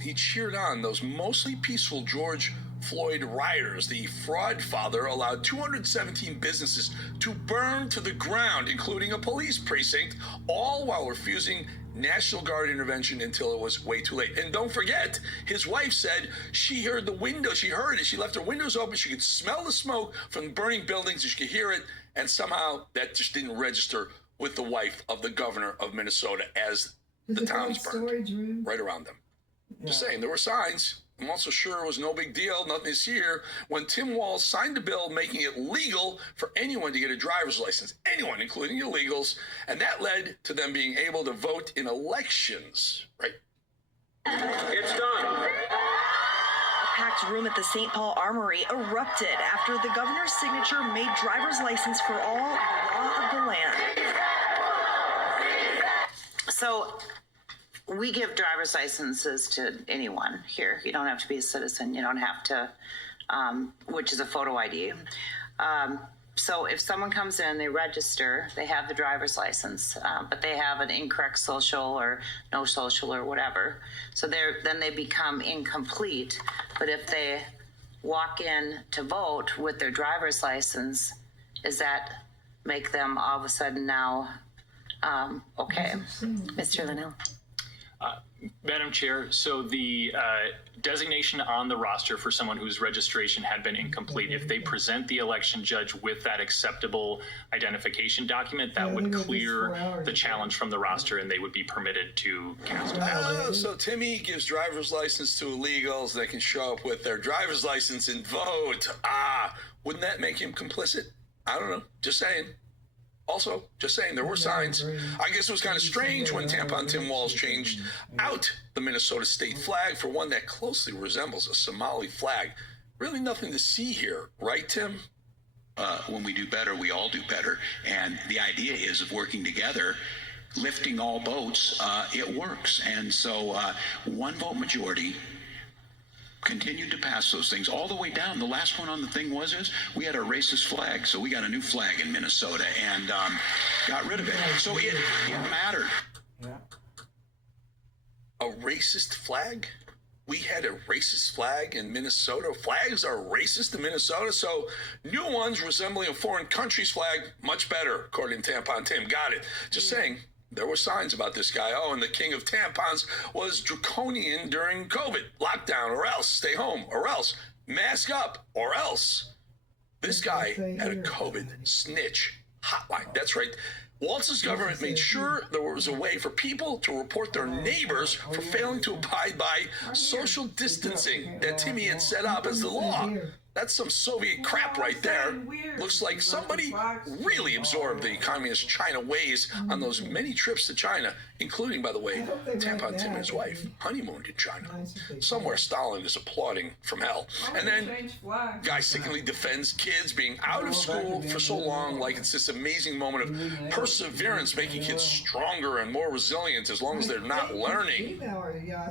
he cheered on those mostly peaceful George Floyd rioters. The fraud father allowed 217 businesses to burn to the ground, including a police precinct, all while refusing National Guard intervention until it was way too late. And don't forget, his wife said she heard the window. She heard it. She left her windows open. She could smell the smoke from burning buildings. She could hear it. And somehow that just didn't register with the wife of the governor of Minnesota as the towns burned right around them. Just saying, there were signs. I'm also sure it was no big deal, nothing this year, when Tim Walz signed a bill making it legal for anyone to get a driver's license, anyone, including illegals, and that led to them being able to vote in elections, right? It's done. A packed room at the St. Paul Armory erupted after the governor's signature made driver's license for all the law of the land. So, we give driver's licenses to anyone here. You don't have to be a citizen. You don't have to, which is a photo ID. So if someone comes in, they register, they have the driver's license, but they have an incorrect social or no social or whatever. So then they become incomplete. But if they walk in to vote with their driver's license, does that make them all of a sudden now okay? Mr. Linnell. Madam Chair, so the designation on the roster for someone whose registration had been incomplete, if they present the election judge with that acceptable identification document, that would clear the challenge from the roster and they would be permitted to cast a ballot. So Timmy gives driver's license to illegals. They can show up with their driver's license and vote. Wouldn't that make him complicit? I don't know. Just saying. Also, just saying, there were signs. I guess it was kind of strange when Tampon Tim Walz changed out the Minnesota state flag for one that closely resembles a Somali flag. Really nothing to see here, right, Tim? When we do better, we all do better. And the idea is of working together, lifting all boats, it works. And so one vote majority continued to pass those things all the way down. The last one on the thing was we had a racist flag. So we got a new flag in Minnesota and got rid of it. So it mattered. A racist flag? We had a racist flag in Minnesota. Flags are racist in Minnesota, so new ones resembling a foreign country's flag, much better, according to Tampon Tim. Got it. Just saying, there were signs about this guy. Oh, and the king of tampons was draconian during COVID. Lockdown, or else stay home, or else mask up, or else. This guy had a COVID snitch hotline. That's right. Walz's government made sure there was a way for people to report their neighbors for failing to abide by social distancing that Timmy had set up as the law. That's some Soviet crap right there. Looks like somebody really absorbed the communist China ways on those many trips to China, including, by the way, Tampon Tim and his wife honeymooned in China. Somewhere Stalin is applauding from hell. And then guy sickeningly defends kids being out of school for so long, like it's this amazing moment of perseverance, making kids stronger and more resilient as long as they're not learning.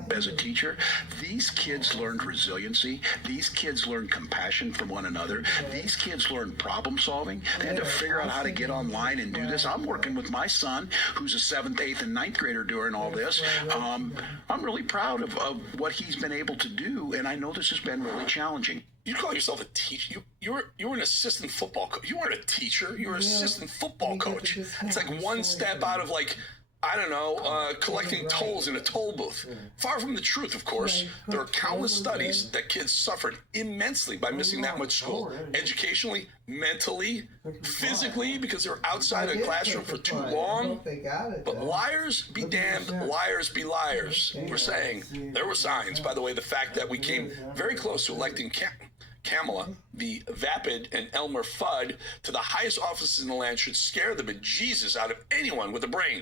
As a teacher, these kids learned resiliency. These kids learned compassion from one another. These kids learn problem solving. They had to figure out how to get online and do this. I'm working with my son, who's a 7th, 8th, and 9th grader during all this. I'm really proud of what he's been able to do, and I know this has been really challenging. You call yourself a teacher? You were an assistant football coach. You weren't a teacher. You were an assistant football coach. It's like one step out of collecting tolls in a toll booth. Far from the truth, of course. There are countless studies that kids suffered immensely by missing that much school. Educationally, mentally, physically, because they were outside a classroom for too long. But liars be damned, liars be liars. We're saying there were signs. By the way, the fact that we came very close to electing Kamala, the vapid, and Elmer Fudd to the highest offices in the land should scare the bejesus out of anyone with a brain.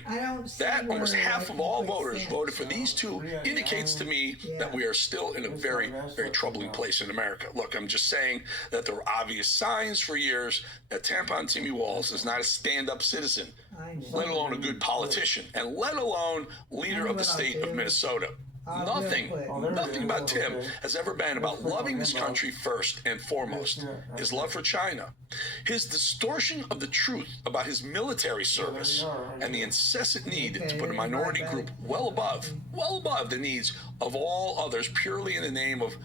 That almost half of all voters voted for these two indicates to me that we are still in a very, very troubling place in America. Look, I'm just saying that there were obvious signs for years that Tampon Timmy Walz is not a stand-up citizen, let alone a good politician, and let alone leader of the state of Minnesota. Nothing about Tim has ever been about loving this country first and foremost. His love for China, his distortion of the truth about his military service, and the incessant need to put a minority group well above the needs of all others purely in the name of,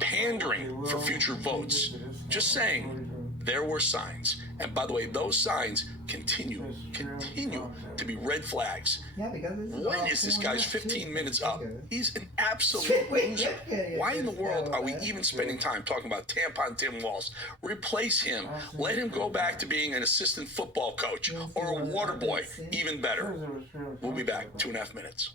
pandering for future votes. Just saying, there were signs. And by the way, those signs continue to be red flags. When is this guy's 15 minutes up? He's an absolute loser. Why in the world are we even spending time talking about Tampon Tim Walz? Replace him. Let him go back to being an assistant football coach or a water boy. Even better. We'll be back 2.5 minutes.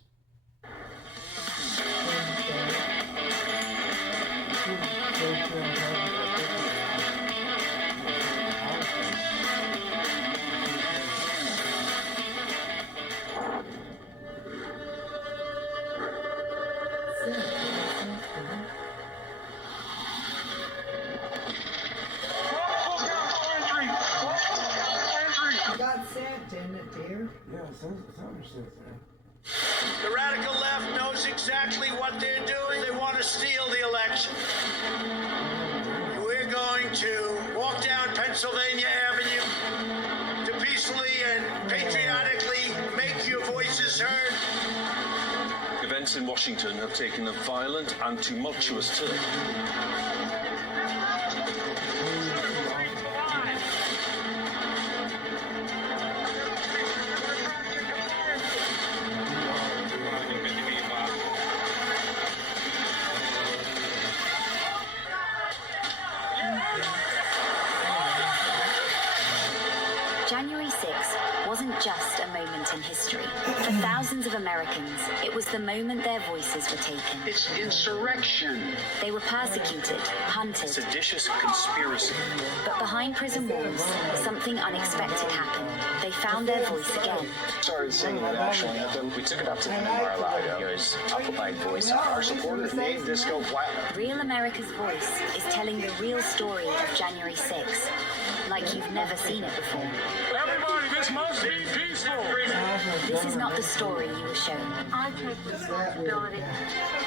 The radical left knows exactly what they're doing. They want to steal the election. We're going to walk down Pennsylvania Avenue to peacefully and patriotically make your voices heard. Events in Washington have taken a violent and tumultuous turn. January 6th wasn't just a moment in history. For thousands of Americans, it was the moment their voices were taken. It's insurrection. They were persecuted, hunted. Seditious conspiracy. But behind prison walls, something unexpected happened. They found their voice again. Started singing the national anthem. We took it up to him in Mar-a-Lago. It was amplified voice. Our supporters made this go platinum. Real America's Voice is telling the real story of January 6th, like you've never seen it before. Everybody, this must be peaceful. This is not the story you were shown. I take responsibility.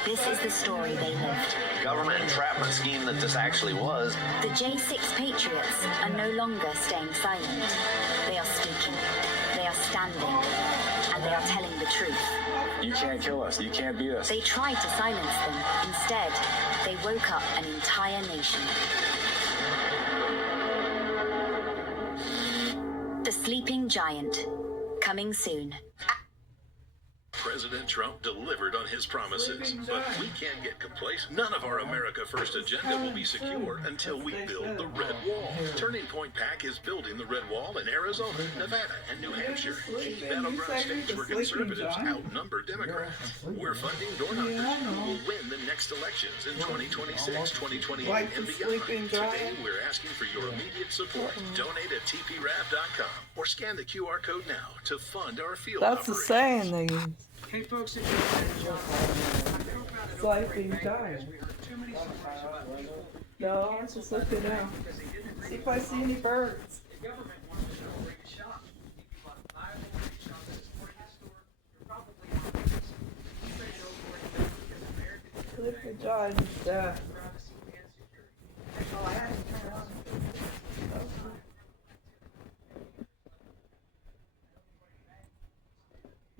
This is the story they lived. Government entrapment scheme that this actually was. The J6 Patriots are no longer staying silent. They are speaking, they are standing, and they are telling the truth. You can't kill us. You can't beat us. They tried to silence them. Instead, they woke up an entire nation. The Sleeping Giant. Coming soon. President Trump delivered on his promises, but we can't get complacent. None of our America First agenda will be secure until we build the Red Wall. Turning Point PAC is building the Red Wall in Arizona, Nevada, and New Hampshire, key battleground states where conservatives outnumber Democrats. We're funding door knockers who will win the next elections in 2026, 2028, and beyond. Today, we're asking for your immediate support. Donate at tpraf.com or scan the QR code now to fund our field That's the saying they use. Hey folks, it's your friend John. Sleeping Giant. No, I'm just looking now. See if I see any birds. The government wants to know where you shop. If you bought a Bible, or you shop at a sporting store, you're probably on this. You better know where to go because Americans Sleeping Giant is dead. privacy and security. Oh, I had to turn it on.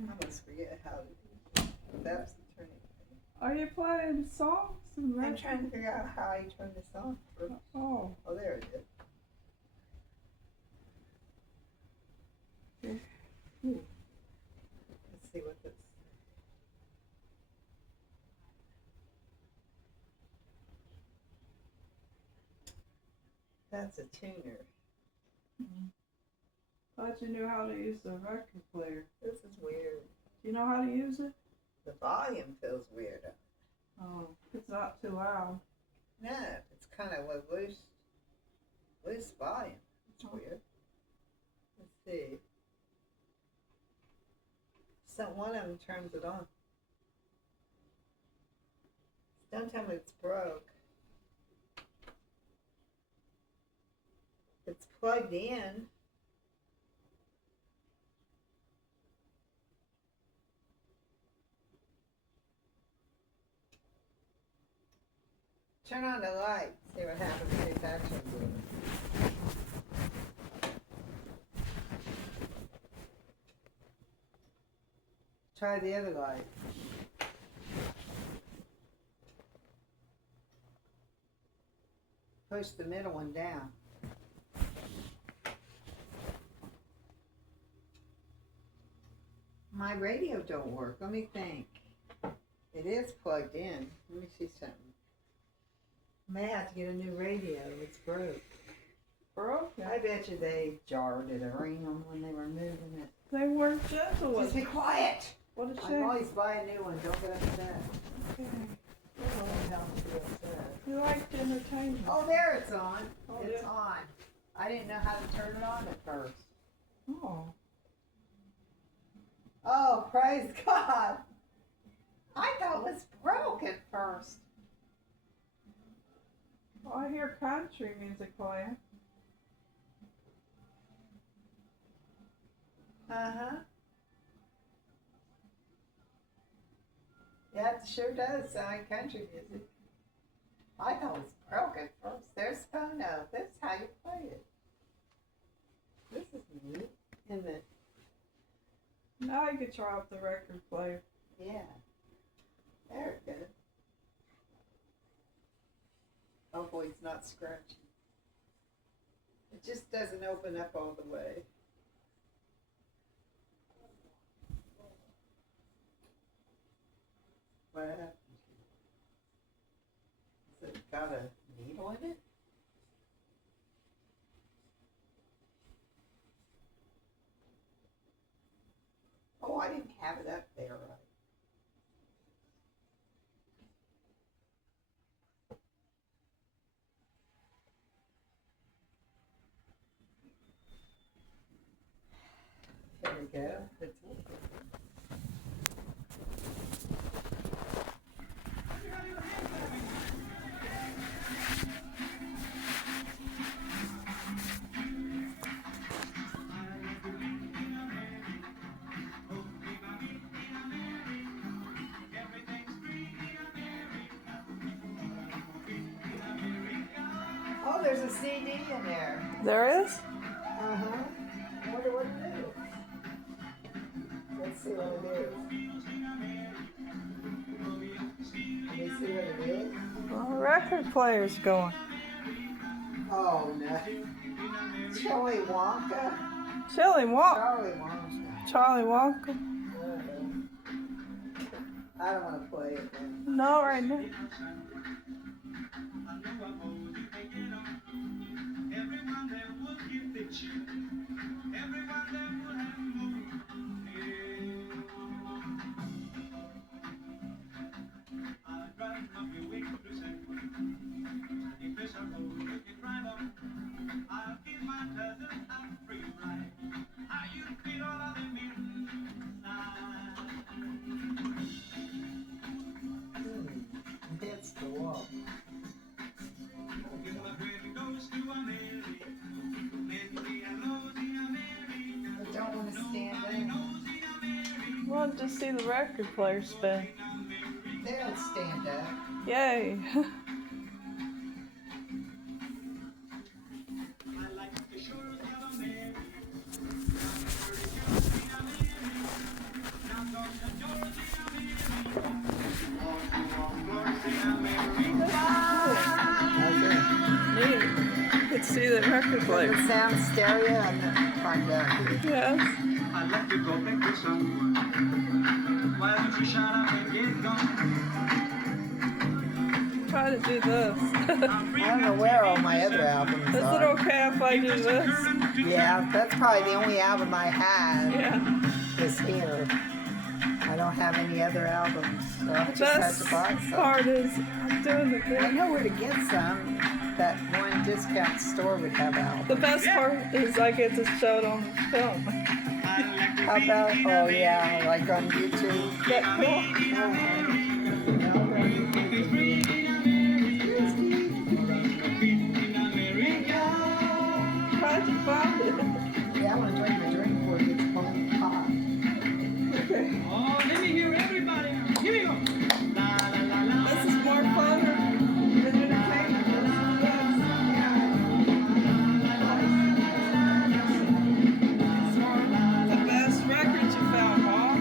I must forget how to do that's the turning thing. Are you playing songs? I'm trying to figure out how you turn this on. Oh. Oh, there it is. Let's see what this. That's a tuner. Thought you knew how to use the record player. This is weird. Do you know how to use it? The volume feels weird. Oh, it's not too loud. No, it's kind of a loose volume. It's weird. Let's see. So one of them turns it on. Don't tell me it's broke. It's plugged in. Turn on the light, see what happens when it's actually moving. Try the other light. Push the middle one down. My radio don't work. Let me think. It is plugged in. Let me see something. May have to get a new radio. It's broke. Broke? I bet you they jarred it around when they were moving it. They weren't gentle. Just be quiet. What a I shame. always buy a new one. Don't get upset. Okay. I don't know how to be upset. You like entertainment. Oh, there it's on. Oh, It's yeah. on. I didn't know how to turn it on at first. Oh. Oh, praise God. I thought it was broke at first. Well, I hear country music playing. Uh-huh. Yeah, it sure does sound like country music. I thought it was broke at first. There's phono. That's how you play it. This is neat, isn't it? Now you can try out the record player. Yeah. There it goes. Hopefully it's not scratchy. It just doesn't open up all the way. What happened? Has it got a needle in it? Oh, I didn't have it we go. Oh, there's a CD in there. There is? Uh-huh. I wonder what it is. Let's see what it is. Let me see what it is. Well, the record player's going. Oh, no. Chili Wonka? Chili Wonka. Charlie Wonka. Charlie Wonka. I don't want to play it then. No, right now. Hits the wall. I don't want to stand there. Well, just see the record player spin. They don't stand up. Yay. Neat. You could see the record player. The sound stereo and the front door. Yes. I'd like to go back to someone. Why don't you shut up and get gone? Try to do this. I don't know where all my other albums Is are. it okay if I do this? Yeah, that's probably the only album I have. Yeah. Is here. I don't have any other albums, so I The just had best to buy some. part is I'm doing the I thing. know where to get some. That one discount store would have albums. The best part is I get to show it on film. How about, oh yeah, like on YouTube? Yeah, cool. How'd you find it? Yeah, I want to bring the drink for you. It's called pop. Okay. Oh, let me hear everybody. Here we go. La la la la. This is more fun than entertainment. The best records you found, Mom.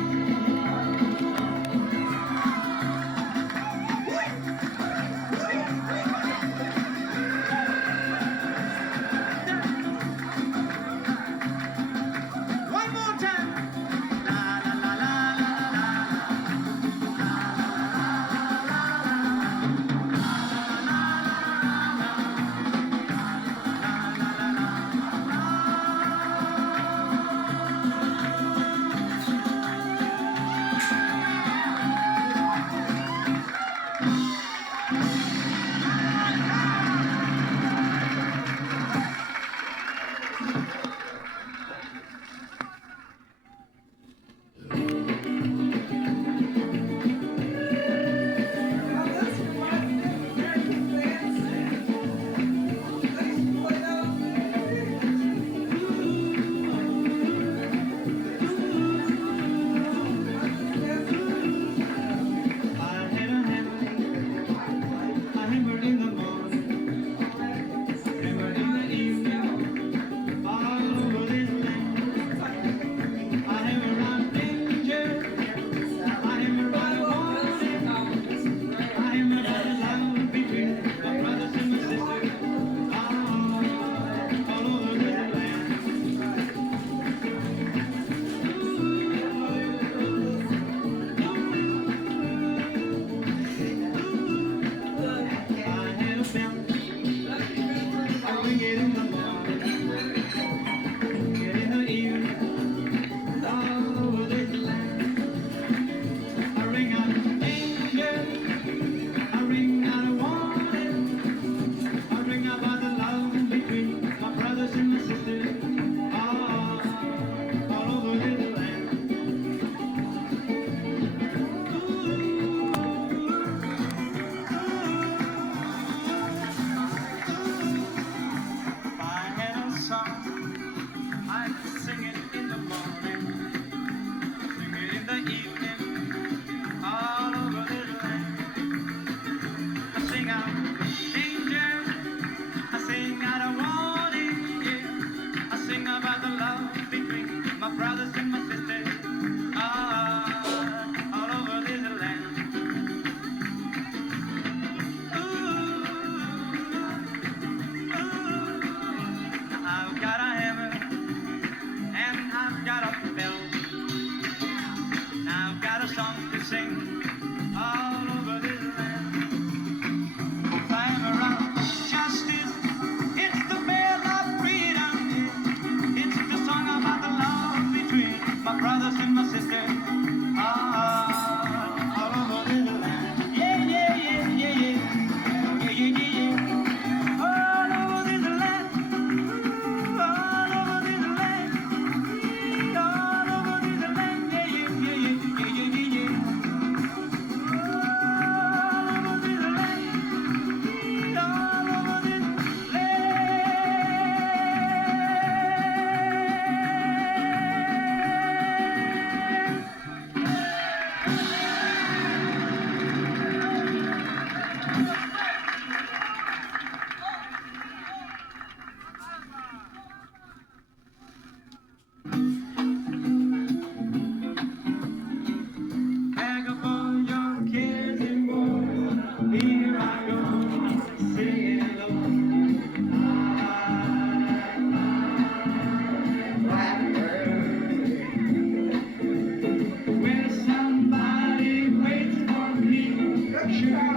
Yeah.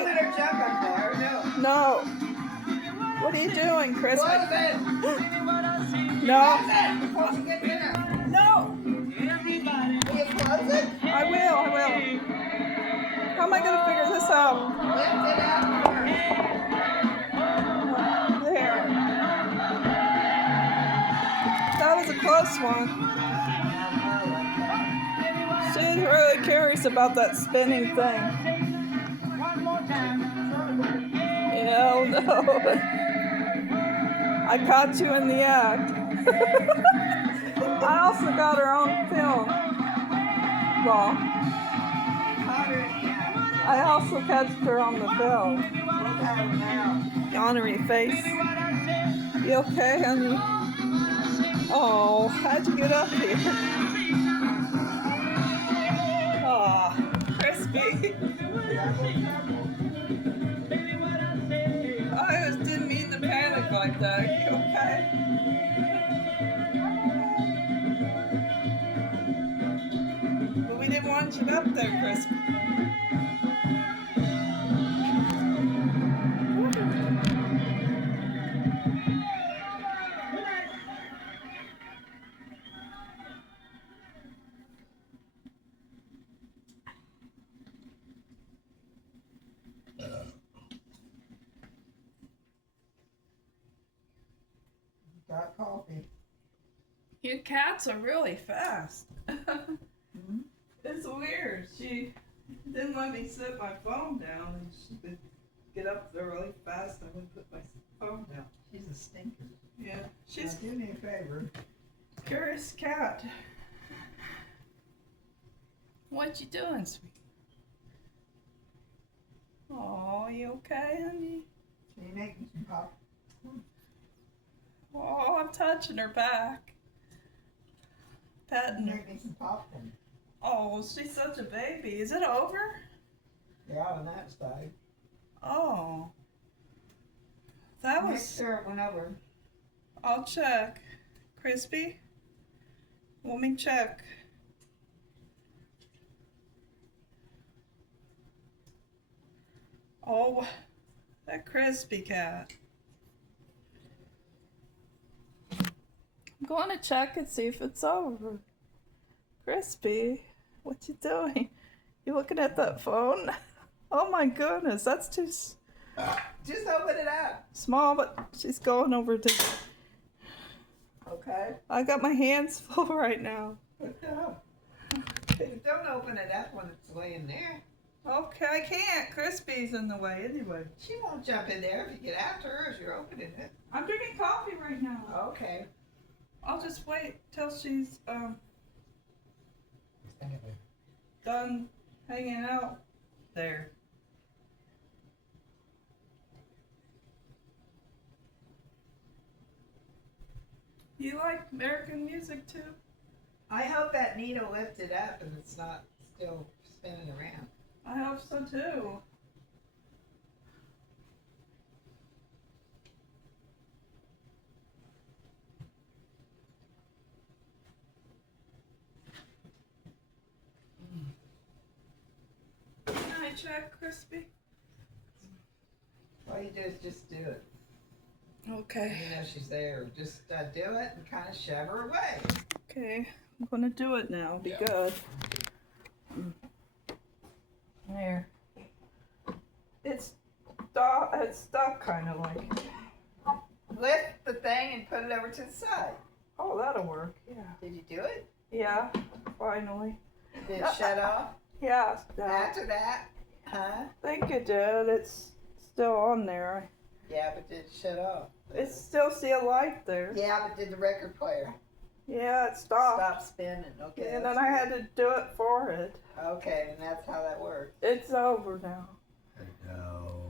Don't let her jump up there. No. What are you doing, Chris? Close it. No. Before she gets in there. No. Will you close it? I will. How am I going to figure this out? Lift it up first. There. That was a close one. She's really curious about that spinning thing. Oh no. I caught you in the act. I also got her on film. Well, I also catched her on the film. On her face. You okay, honey? Oh, how'd you get up here? Oh, crispy. I just didn't mean to panic like that. Are you okay? But we didn't want you up there, Crispy. Got coffee. Your cats are really fast. It's weird. She didn't let me set my phone down, and she would get up there really fast. I would put my phone down. She's a stinker. Yeah, she's Now, do me a favor. curious cat. What you doing, sweet? Oh, you okay, honey? Can you make me some pop? Oh, I'm touching her back. Patting her. Make me some popcorn. Oh, she's such a baby. Is it over? Yeah, on that side. Oh. That Make was... sure it went over. I'll check. Crispy? Let me check. Oh, that crispy cat. I'm going to check and see if it's over. Crispy, what you doing? You looking at that phone? Oh my goodness, that's too Just open it up. small, but she's going over to... Okay. I got my hands full right now. Don't open it up when it's laying there. Okay, I can't. Crispy's in the way anyway. She won't jump in there if you get after her as you're opening it. I'm drinking coffee right now. Okay. I'll just wait till she's done hanging out there. You like American music too? I hope that needle lifted up and it's not still spinning around. I hope so too. Can I check, Crispy? All you do is just do it. Okay. You know she's there. Just do it and kind of shove her away. Okay, I'm gonna do it now. Be good. There. It's stuck kind of like. Lift the thing and put it over to the side. Oh, that'll work. Yeah. Did you do it? Yeah. Finally. Did it shut off? Yeah. After that? Huh? I think it did. It's still on there. Yeah, but did it shut off? It still see a light there. Yeah, but did the record player? Yeah, it stopped. Stop spinning. Okay. And then I had to do it for it. Okay, and that's how that works. It's over now. No.